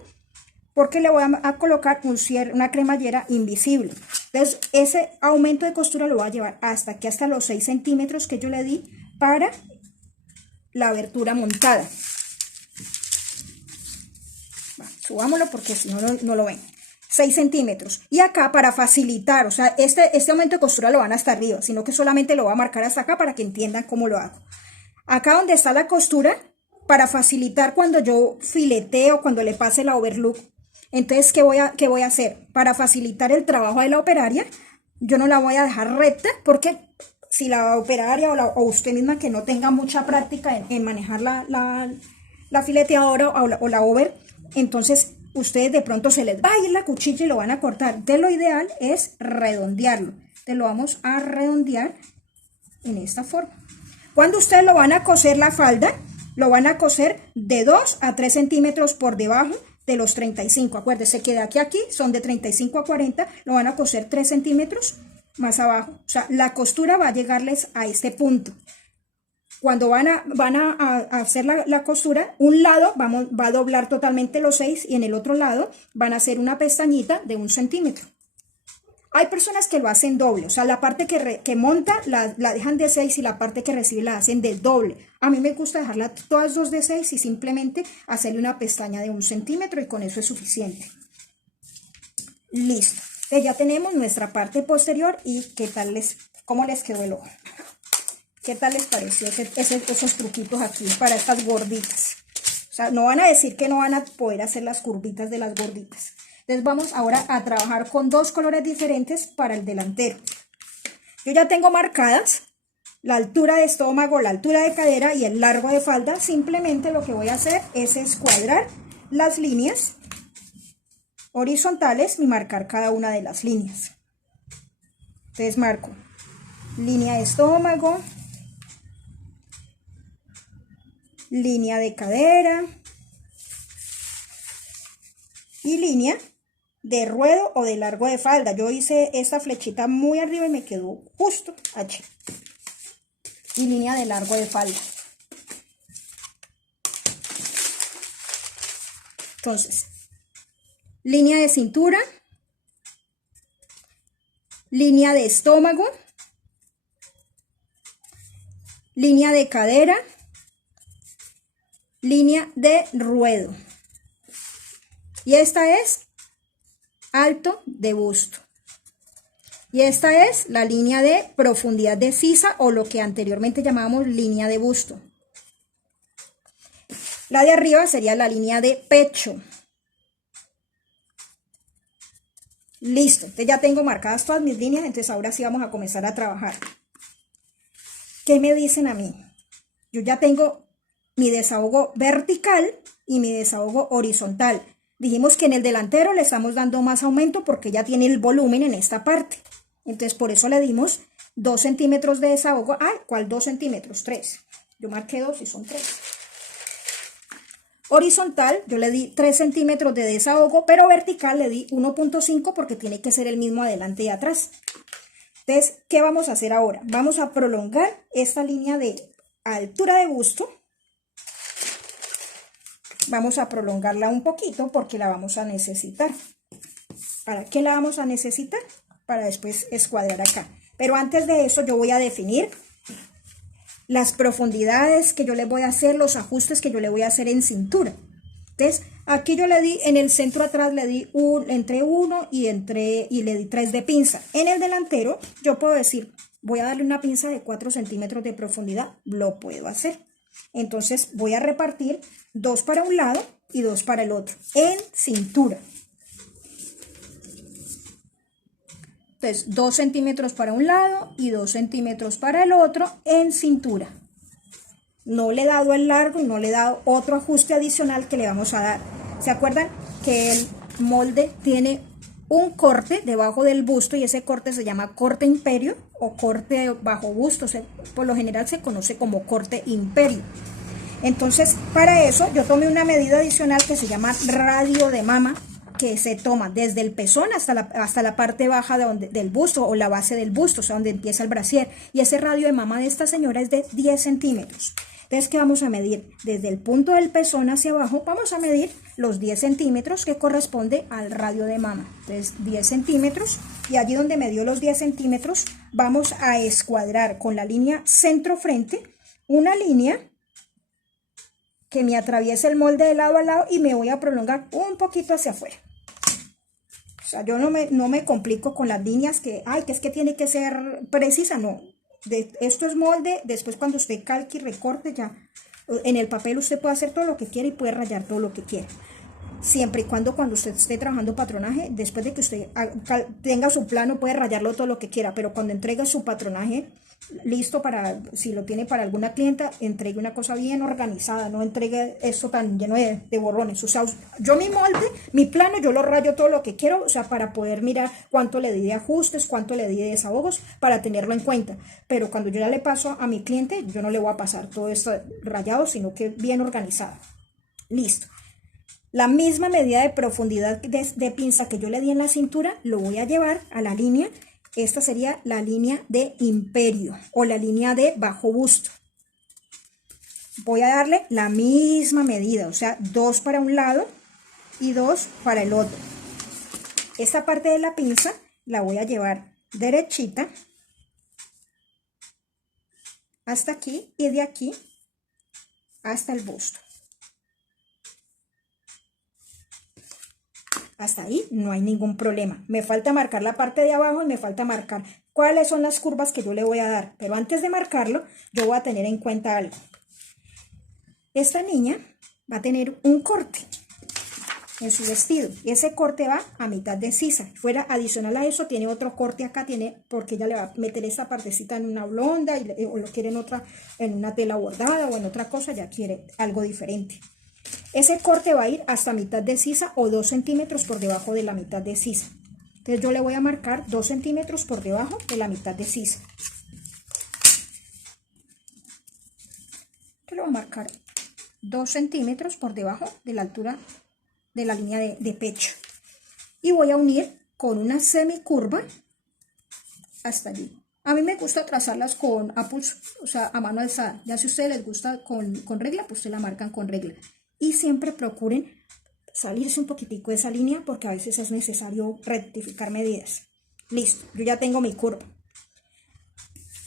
porque le voy a colocar una cremallera invisible. Entonces, ese aumento de costura lo voy a llevar hasta aquí, hasta los 6 centímetros que yo le di para la abertura montada. Subámoslo porque si no, no lo ven. 6 centímetros. Y acá para facilitar, o sea, este aumento de costura lo van hasta arriba, sino que solamente lo voy a marcar hasta acá para que entiendan cómo lo hago. Acá donde está la costura, para facilitar cuando yo fileteo, cuando le pase la overlock. Entonces, ¿qué voy a hacer? Para facilitar el trabajo de la operaria, yo no la voy a dejar recta porque si la operaria o usted misma que no tenga mucha práctica en manejar la fileteadora o la over, entonces ustedes de pronto se les va a ir la cuchilla y lo van a cortar. Entonces lo ideal es redondearlo. Entonces lo vamos a redondear en esta forma. Cuando ustedes lo van a coser la falda, lo van a coser de 2 a 3 centímetros por debajo de los 35. Acuérdense que de aquí a aquí son de 35 a 40, lo van a coser 3 centímetros más abajo. O sea, la costura va a llegarles a este punto. Cuando van a hacer la costura, un lado va a doblar totalmente los 6 y en el otro lado van a hacer una pestañita de 1 centímetro. Hay personas que lo hacen doble, o sea, la parte que monta la dejan de 6 y la parte que recibe la hacen del doble. A mí me gusta dejarla todas dos de 6 y simplemente hacerle una pestaña de 1 centímetro y con eso es suficiente. Listo. Entonces ya tenemos nuestra parte posterior y ¿cómo les quedó el ojo? ¿Qué tal les pareció esos truquitos aquí para estas gorditas? O sea, no van a decir que no van a poder hacer las curvitas de las gorditas. Entonces vamos ahora a trabajar con 2 colores diferentes para el delantero. Yo ya tengo marcadas la altura de estómago, la altura de cadera y el largo de falda. Simplemente lo que voy a hacer es escuadrar las líneas horizontales y marcar cada una de las líneas. Entonces marco línea de estómago, línea de cadera y línea de ruedo o de largo de falda. Yo hice esta flechita muy arriba y me quedó justo allí. Y línea de largo de falda. Entonces, línea de cintura, línea de estómago, línea de cadera, línea de ruedo. Y esta es alto de busto. Y esta es la línea de profundidad de sisa o lo que anteriormente llamábamos línea de busto. La de arriba sería la línea de pecho. Listo, entonces ya tengo marcadas todas mis líneas, entonces ahora sí vamos a comenzar a trabajar. ¿Qué me dicen a mí? Yo ya tengo mi desahogo vertical y mi desahogo horizontal. Dijimos que en el delantero le estamos dando más aumento porque ya tiene el volumen en esta parte. Entonces por eso le dimos 2 centímetros de desahogo. Ay, ¿cuál 2 centímetros? 3. Yo marqué 2 y son 3. Horizontal, yo le di 3 centímetros de desahogo, pero vertical le di 1.5 porque tiene que ser el mismo adelante y atrás. Entonces, ¿qué vamos a hacer ahora? Vamos a prolongar esta línea de altura de busto. Vamos a prolongarla un poquito porque la vamos a necesitar. ¿Para qué la vamos a necesitar? Para después escuadrar acá. Pero antes de eso yo voy a definir las profundidades que yo le voy a hacer, los ajustes que yo le voy a hacer en cintura. Entonces, aquí yo le di, en el centro atrás le di entre 1 y le di 3 de pinza. En el delantero yo puedo decir, voy a darle una pinza de 4 centímetros de profundidad. Lo puedo hacer. Entonces voy a repartir 2 para un lado y 2 para el otro en cintura. Entonces 2 centímetros para un lado y 2 centímetros para el otro en cintura. No le he dado el largo y no le he dado otro ajuste adicional que le vamos a dar. ¿Se acuerdan que el molde tiene un corte debajo del busto y ese corte se llama corte imperio o corte bajo busto? Por lo general se conoce como corte imperio. Entonces, para eso yo tomé una medida adicional que se llama radio de mama, que se toma desde el pezón hasta la parte baja del busto o la base del busto, o sea, donde empieza el brasier. Y ese radio de mama de esta señora es de 10 centímetros. Entonces, ¿qué vamos a medir? Desde el punto del pezón hacia abajo, vamos a medir los 10 centímetros que corresponde al radio de mama. Entonces, 10 centímetros. Y allí donde me dio los 10 centímetros, vamos a escuadrar con la línea centro-frente una línea que me atraviese el molde de lado a lado y me voy a prolongar un poquito hacia afuera. O sea, yo no me complico con las líneas que es que tiene que ser precisa, no. Esto es molde, después cuando usted calque y recorte ya, en el papel usted puede hacer todo lo que quiera y puede rayar todo lo que quiera. Siempre y cuando usted esté trabajando patronaje, después de que usted tenga su plano, puede rayarlo todo lo que quiera, pero cuando entregue su patronaje listo si lo tiene para alguna clienta, entregue una cosa bien organizada, no entregue esto tan lleno de borrones. O sea, yo mi molde, mi plano, yo lo rayo todo lo que quiero, o sea, para poder mirar cuánto le di de ajustes, cuánto le di de desahogos, para tenerlo en cuenta. Pero cuando yo ya le paso a mi cliente, yo no le voy a pasar todo esto rayado, sino que bien organizado. Listo. La misma medida de profundidad de pinza que yo le di en la cintura, lo voy a llevar a la línea. Esta sería la línea de imperio o la línea de bajo busto. Voy a darle la misma medida, o sea, 2 para un lado y 2 para el otro. Esta parte de la pinza la voy a llevar derechita hasta aquí y de aquí hasta el busto. Hasta ahí no hay ningún problema. Me falta marcar la parte de abajo y me falta marcar cuáles son las curvas que yo le voy a dar. Pero antes de marcarlo, yo voy a tener en cuenta algo. Esta niña va a tener un corte en su vestido. Y ese corte va a mitad de sisa. Fuera adicional a eso, tiene otro corte acá, porque ella le va a meter esta partecita en una blonda o lo quiere en una tela bordada o en otra cosa, ya quiere algo diferente. Ese corte va a ir hasta mitad de sisa o 2 centímetros por debajo de la mitad de sisa. Entonces yo le voy a marcar 2 centímetros por debajo de la mitad de sisa. Yo le voy a marcar 2 centímetros por debajo de la altura de la línea de pecho. Y voy a unir con una semicurva hasta allí. A mí me gusta trazarlas con apples, o sea, a mano alzada. Ya si a ustedes les gusta con regla, pues se la marcan con regla. Y siempre procuren salirse un poquitico de esa línea porque a veces es necesario rectificar medidas. Listo, yo ya tengo mi curva.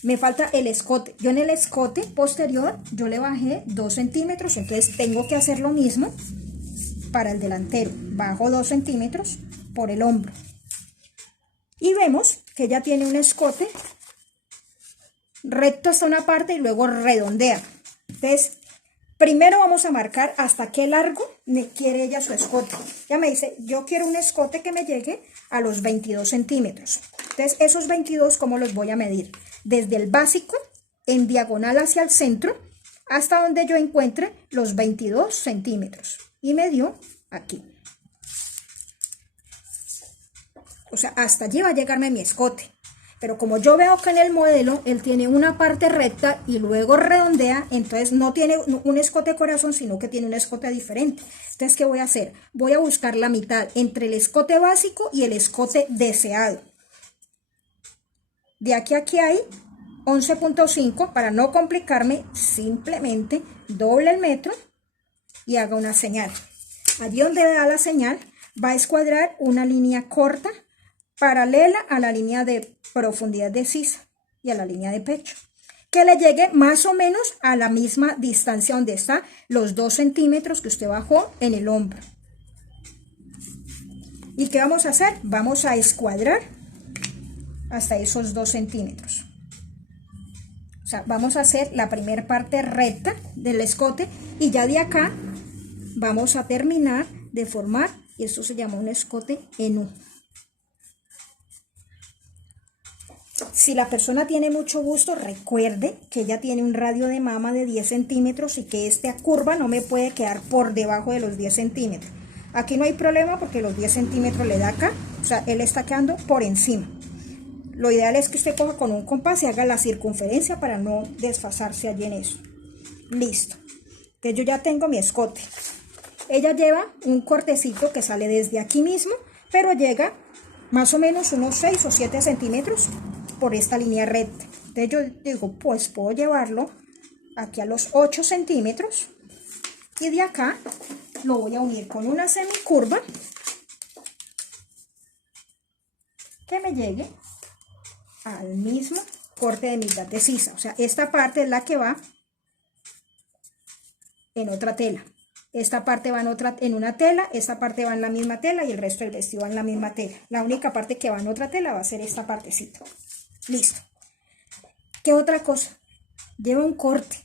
Me falta el escote. Yo en el escote posterior, yo le bajé 2 centímetros, entonces tengo que hacer lo mismo para el delantero. Bajo 2 centímetros por el hombro. Y vemos que ella tiene un escote recto hasta una parte y luego redondea. Entonces, primero vamos a marcar hasta qué largo quiere ella su escote. Ella me dice, yo quiero un escote que me llegue a los 22 centímetros. Entonces, esos 22, ¿cómo los voy a medir? Desde el básico, en diagonal hacia el centro, hasta donde yo encuentre los 22 centímetros. Y me dio aquí. O sea, hasta allí va a llegarme mi escote. Pero como yo veo que en el modelo, él tiene una parte recta y luego redondea, entonces no tiene un escote corazón, sino que tiene un escote diferente. Entonces, ¿qué voy a hacer? Voy a buscar la mitad entre el escote básico y el escote deseado. De aquí a aquí hay 11.5. Para no complicarme, simplemente doble el metro y haga una señal. Allí donde da la señal, va a escuadrar una línea corta paralela a la línea de profundidad de sisa y a la línea de pecho, que le llegue más o menos a la misma distancia donde está los 2 centímetros que usted bajó en el hombro. ¿Y qué vamos a hacer? Vamos a escuadrar hasta esos 2 centímetros. O sea, vamos a hacer la primera parte recta del escote y ya de acá vamos a terminar de formar, y esto se llama un escote en U. Si la persona tiene mucho gusto, recuerde que ella tiene un radio de mama de 10 centímetros y que esta curva no me puede quedar por debajo de los 10 centímetros. Aquí no hay problema porque los 10 centímetros le da acá, o sea, él está quedando por encima. Lo ideal es que usted coja con un compás y haga la circunferencia para no desfasarse allí en eso. Listo. Entonces yo ya tengo mi escote. Ella lleva un cortecito que sale desde aquí mismo, pero llega más o menos unos 6 o 7 centímetros por esta línea recta. Entonces yo digo, pues puedo llevarlo aquí a los 8 centímetros y de acá lo voy a unir con una semicurva que me llegue al mismo corte de mitad de sisa. O sea, esta parte es la que va en otra tela. Esta parte va en una tela, esta parte va en la misma tela y el resto del vestido va en la misma tela. La única parte que va en otra tela va a ser esta partecita. Listo. ¿Qué otra cosa? Lleva un corte,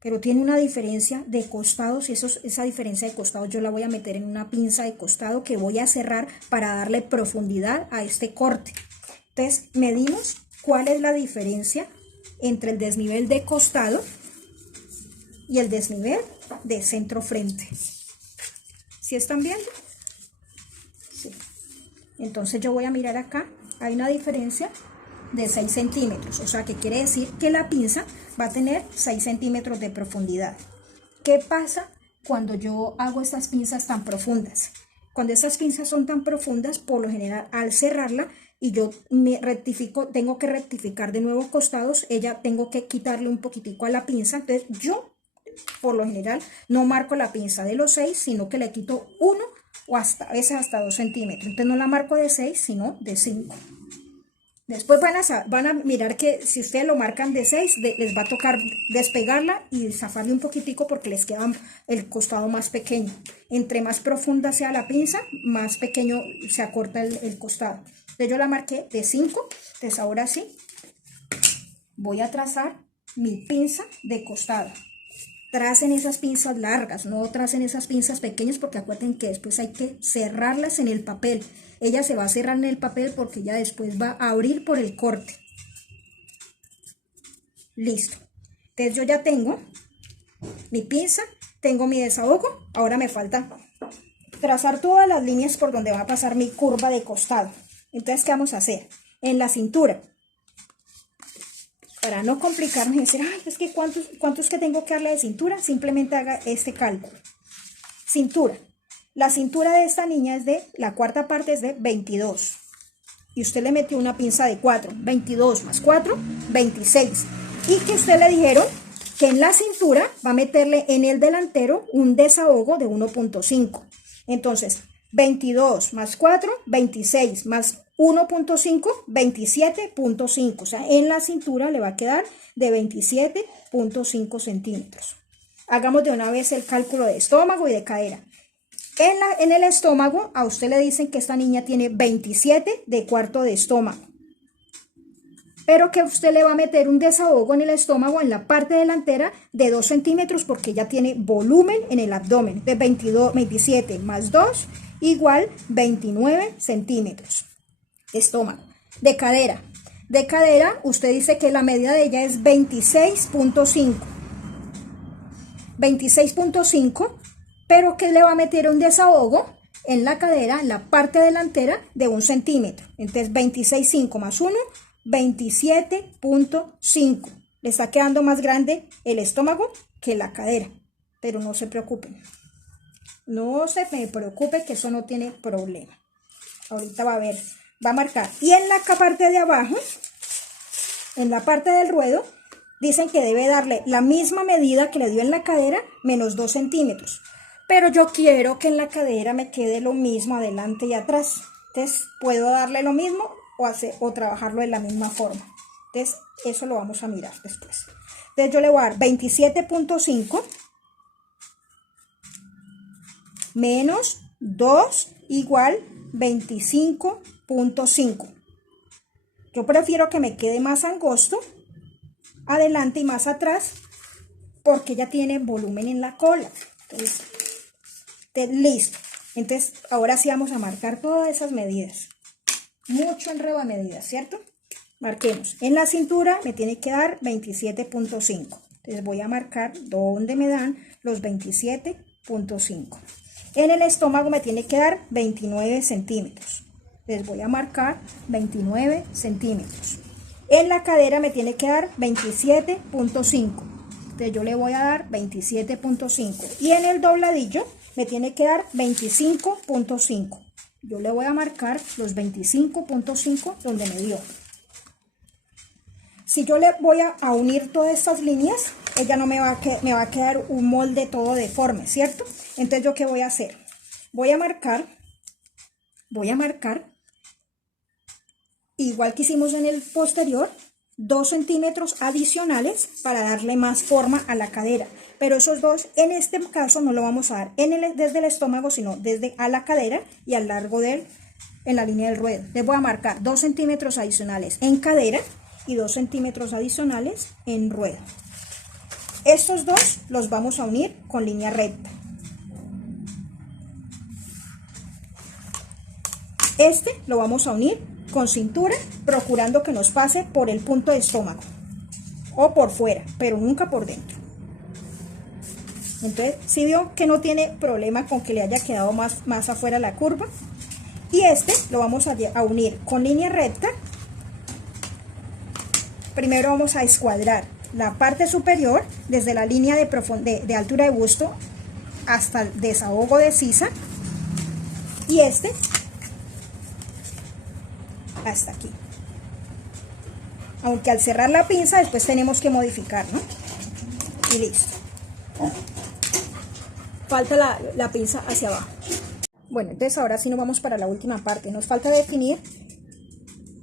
pero tiene una diferencia de costados y esa diferencia de costados yo la voy a meter en una pinza de costado que voy a cerrar para darle profundidad a este corte. Entonces medimos cuál es la diferencia entre el desnivel de costado y el desnivel de centro frente. ¿Sí están viendo? Sí. Entonces yo voy a mirar acá, hay una diferencia de 6 centímetros, o sea que quiere decir que la pinza va a tener 6 centímetros de profundidad. ¿Qué pasa cuando yo hago estas pinzas tan profundas? Cuando estas pinzas son tan profundas, por lo general al cerrarla y yo me rectifico, tengo que rectificar de nuevo costados, ella tengo que quitarle un poquitico a la pinza. Entonces yo por lo general no marco la pinza de los 6, sino que le quito 1 o hasta a veces hasta 2 centímetros. Entonces no la marco de 6, sino de 5. Después van a mirar que si ustedes lo marcan de 6, les va a tocar despegarla y zafarle un poquitico porque les queda el costado más pequeño. Entre más profunda sea la pinza, más pequeño se acorta el costado. Entonces yo la marqué de 5, entonces ahora sí voy a trazar mi pinza de costado. Tracen esas pinzas largas, no tracen esas pinzas pequeñas porque acuérdense que después hay que cerrarlas en el papel. Ella se va a cerrar en el papel porque ella después va a abrir por el corte. Listo. Entonces yo ya tengo mi pinza, tengo mi desahogo. Ahora me falta trazar todas las líneas por donde va a pasar mi curva de costado. Entonces, ¿qué vamos a hacer? En la cintura. Para no complicarnos y decir, ay, es que ¿cuántos que tengo que darle de cintura? Simplemente haga este cálculo. Cintura. La cintura de esta niña es la cuarta parte es de 22. Y usted le metió una pinza de 4. 22 más 4, 26. Y que usted le dijeron que en la cintura va a meterle en el delantero un desahogo de 1.5. Entonces, 22 más 4, 26 más 1.5, 27.5, o sea, en la cintura le va a quedar de 27.5 centímetros. Hagamos de una vez el cálculo de estómago y de cadera. En el estómago, a usted le dicen que esta niña tiene 27 de cuarto de estómago, pero que usted le va a meter un desahogo en el estómago, en la parte delantera, de 2 centímetros, porque ella tiene volumen en el abdomen, de 27 más 2, igual 29 centímetros. Estómago. De cadera. De cadera, usted dice que la medida de ella es 26.5. 26.5, pero que le va a meter un desahogo en la cadera, en la parte delantera, de 1 centímetro. Entonces, 26.5 más 1, 27.5. Le está quedando más grande el estómago que la cadera. Pero no se preocupen. No se me preocupe que eso no tiene problema. Ahorita va a ver. Va a marcar. Y en la parte de abajo, en la parte del ruedo, dicen que debe darle la misma medida que le dio en la cadera, menos 2 centímetros. Pero yo quiero que en la cadera me quede lo mismo adelante y atrás. Entonces, puedo darle lo mismo o trabajarlo de la misma forma. Entonces, eso lo vamos a mirar después. Entonces, yo le voy a dar 27.5 menos 2 igual 25.5. Yo prefiero que me quede más angosto adelante y más atrás porque ya tiene volumen en la cola. Entonces, listo. Entonces, ahora sí vamos a marcar todas esas medidas. Mucho enredo de medidas, ¿cierto? Marquemos. En la cintura me tiene que dar 27.5. Entonces voy a marcar donde me dan los 27.5. En el estómago me tiene que dar 29 centímetros. Les voy a marcar 29 centímetros. En la cadera me tiene que dar 27.5. Entonces yo le voy a dar 27.5. Y en el dobladillo me tiene que dar 25.5. Yo le voy a marcar los 25.5 donde me dio. Si yo le voy a unir todas estas líneas, ella no me va a quedar un molde todo deforme, ¿cierto? Entonces, ¿yo qué voy a hacer? Voy a marcar, igual que hicimos en el posterior, 2 centímetros adicionales para darle más forma a la cadera. Pero esos dos, en este caso, no lo vamos a dar desde el estómago, sino desde a la cadera y al largo en la línea del ruedo. Les voy a marcar 2 centímetros adicionales en cadera y 2 centímetros adicionales en ruedo. Estos dos los vamos a unir con línea recta. Este lo vamos a unir con cintura, procurando que nos pase por el punto de estómago o por fuera, pero nunca por dentro. Entonces, si vio que no tiene problema con que le haya quedado más afuera la curva. Y este lo vamos a unir con línea recta. Primero vamos a escuadrar la parte superior desde la línea de altura de busto hasta el desahogo de sisa. Y este hasta aquí. Aunque al cerrar la pinza después tenemos que modificar, ¿no? Y listo. Falta la pinza hacia abajo. Bueno, entonces ahora sí nos vamos para la última parte. Nos falta definir.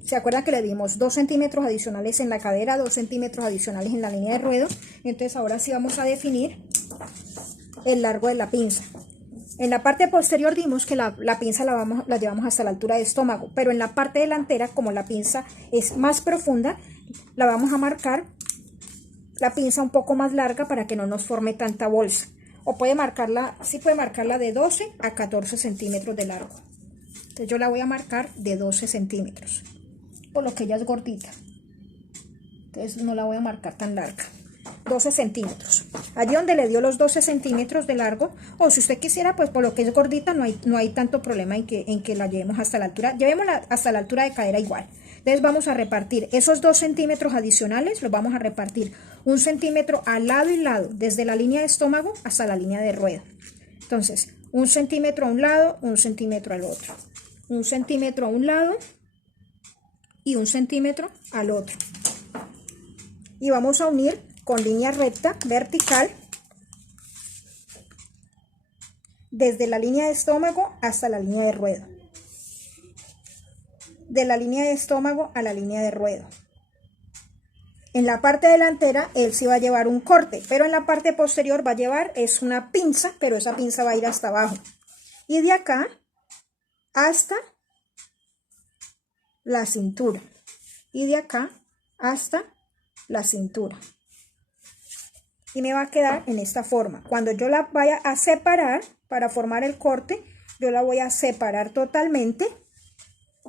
¿Se acuerdan que le dimos 2 centímetros adicionales en la cadera, 2 centímetros adicionales en la línea de ruedo? Entonces ahora sí vamos a definir el largo de la pinza. En la parte posterior dimos que la pinza la llevamos hasta la altura de estómago, pero en la parte delantera, como la pinza es más profunda, la vamos a marcar la pinza un poco más larga para que no nos forme tanta bolsa. O puede marcarla, sí puede marcarla de 12 a 14 centímetros de largo. Entonces yo la voy a marcar de 12 centímetros, por lo que ella es gordita. Entonces no la voy a marcar tan larga. 12 centímetros. Allí donde le dio los 12 centímetros de largo, o si usted quisiera, pues por lo que es gordita, no hay tanto problema en que la llevemos hasta la altura. Llevémosla hasta la altura de cadera igual. Entonces vamos a repartir esos 2 centímetros adicionales, los vamos a repartir 1 centímetro al lado y lado, desde la línea de estómago hasta la línea de ruedo. Entonces, 1 centímetro a un lado, 1 centímetro al otro. 1 centímetro a un lado y 1 centímetro al otro. Y vamos a unir con línea recta vertical desde la línea de estómago hasta la línea de ruedo. De la línea de estómago a la línea de ruedo. En la parte delantera él sí va a llevar un corte, pero en la parte posterior va a llevar es una pinza, pero esa pinza va a ir hasta abajo. Y de acá hasta la cintura. Y de acá hasta la cintura. Y me va a quedar en esta forma. Cuando yo la vaya a separar para formar el corte, yo la voy a separar totalmente,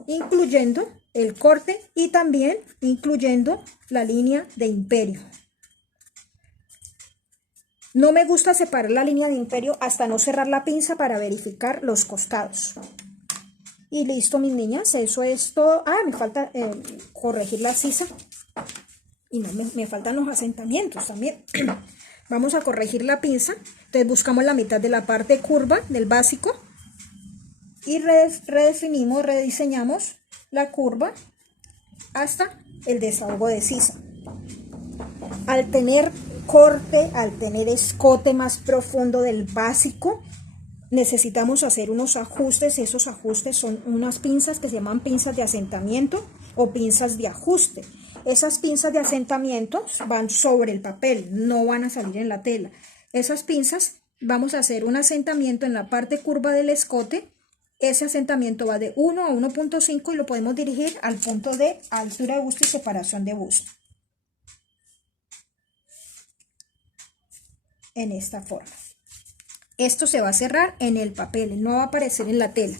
incluyendo el corte y también incluyendo la línea de imperio. No me gusta separar la línea de imperio hasta no cerrar la pinza para verificar los costados. Y listo, mis niñas, eso es todo. Ah, me falta corregir la sisa. Y no, me faltan los asentamientos también. Vamos a corregir la pinza. Entonces buscamos la mitad de la parte curva del básico. Y rediseñamos la curva hasta el desahogo de sisa. Al tener corte, al tener escote más profundo del básico, necesitamos hacer unos ajustes. Esos ajustes son unas pinzas que se llaman pinzas de asentamiento o pinzas de ajuste. Esas pinzas de asentamiento van sobre el papel, no van a salir en la tela. Esas pinzas, vamos a hacer un asentamiento en la parte curva del escote. Ese asentamiento va de 1 a 1.5 y lo podemos dirigir al punto de altura de busto y separación de busto. En esta forma. Esto se va a cerrar en el papel, no va a aparecer en la tela.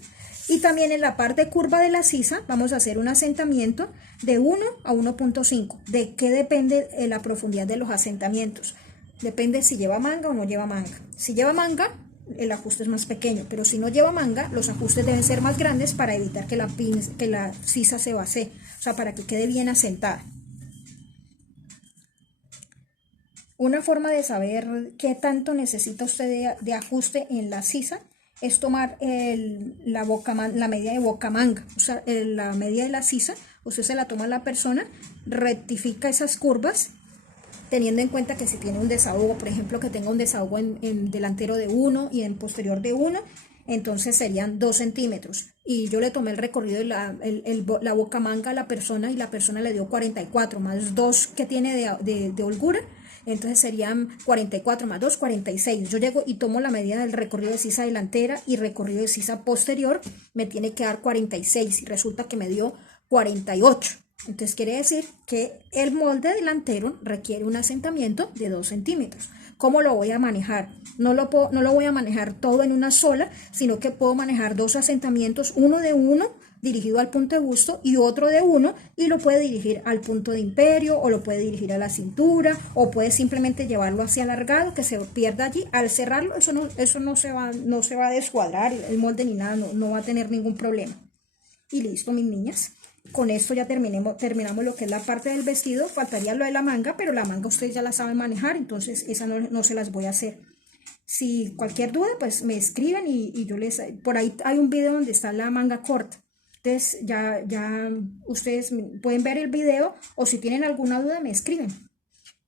Y también en la parte curva de la sisa vamos a hacer un asentamiento de 1 a 1.5. ¿De qué depende la profundidad de los asentamientos? Depende si lleva manga o no lleva manga. Si lleva manga, el ajuste es más pequeño, pero si no lleva manga, los ajustes deben ser más grandes para evitar que la sisa se vacíe, o sea, para que quede bien asentada. Una forma de saber qué tanto necesita usted de ajuste en la sisa es tomar la medida de bocamanga, o sea, la medida de la sisa, usted se la toma a la persona, rectifica esas curvas, teniendo en cuenta que si tiene un desahogo, por ejemplo, que tenga un desahogo en delantero de 1 y en posterior de 1, entonces serían 2 centímetros. Y yo le tomé el recorrido de la bocamanga a la persona y la persona le dio 44, más 2 que tiene de holgura, entonces serían 44 más 2, 46. Yo llego y tomo la medida del recorrido de sisa delantera y recorrido de sisa posterior, me tiene que dar 46 y resulta que me dio 48. Entonces quiere decir que el molde delantero requiere un asentamiento de 2 centímetros. ¿Cómo lo voy a manejar? No lo voy a manejar todo en una sola, sino que puedo manejar 2 asentamientos, uno de 1 dirigido al punto de busto y otro de 1 y lo puede dirigir al punto de imperio o lo puede dirigir a la cintura o puede simplemente llevarlo hacia alargado que se pierda allí. Al cerrarlo eso no se va a descuadrar el molde ni nada, no va a tener ningún problema. Y listo, mis niñas. Con esto ya terminamos lo que es la parte del vestido. Faltaría lo de la manga, pero la manga ustedes ya la saben manejar, entonces esa no se las voy a hacer. Si cualquier duda, pues me escriben y yo les... Por ahí hay un video donde está la manga corta. Entonces ya ustedes pueden ver el video o si tienen alguna duda me escriben.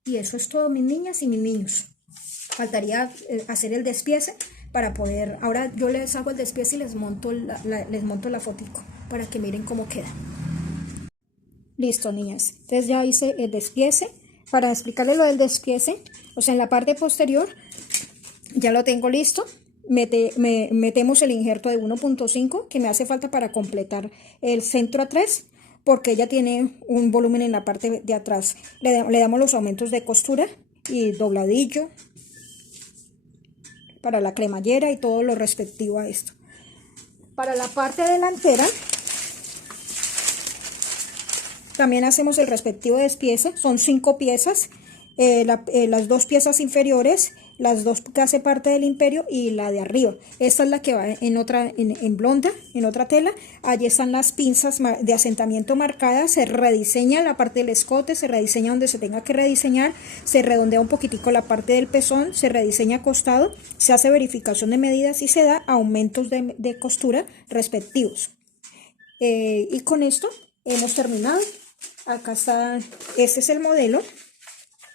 Y eso es todo, mis niñas y mis niños. Faltaría hacer el despiece para poder... Ahora yo les hago el despiece y les monto la fotico para que miren cómo queda. Listo, niñas. Entonces ya hice el despiece. Para explicarles lo del despiece, o sea, en la parte posterior ya lo tengo listo. Metemos el injerto de 1.5 que me hace falta para completar el centro a 3 porque ella tiene un volumen en la parte de atrás. Le damos los aumentos de costura y dobladillo para la cremallera y todo lo respectivo a esto. Para la parte delantera también hacemos el respectivo despiece. Son 5 piezas, las 2 piezas inferiores, las 2 que hace parte del imperio y la de arriba. Esta es la que va en blonda, en otra tela. Allí están las pinzas de asentamiento marcadas. Se rediseña la parte del escote, se rediseña donde se tenga que rediseñar, se redondea un poquitico la parte del pezón, se rediseña acostado, se hace verificación de medidas y se da aumentos de costura respectivos. Y con esto hemos terminado. Acá está, este es el modelo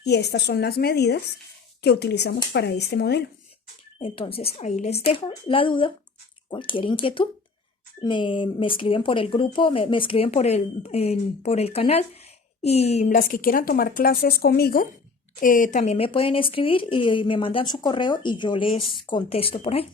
y estas son las medidas que utilizamos para este modelo. Entonces ahí les dejo la duda, cualquier inquietud, me escriben por el grupo, me escriben por el canal y las que quieran tomar clases conmigo también me pueden escribir y me mandan su correo y yo les contesto por ahí.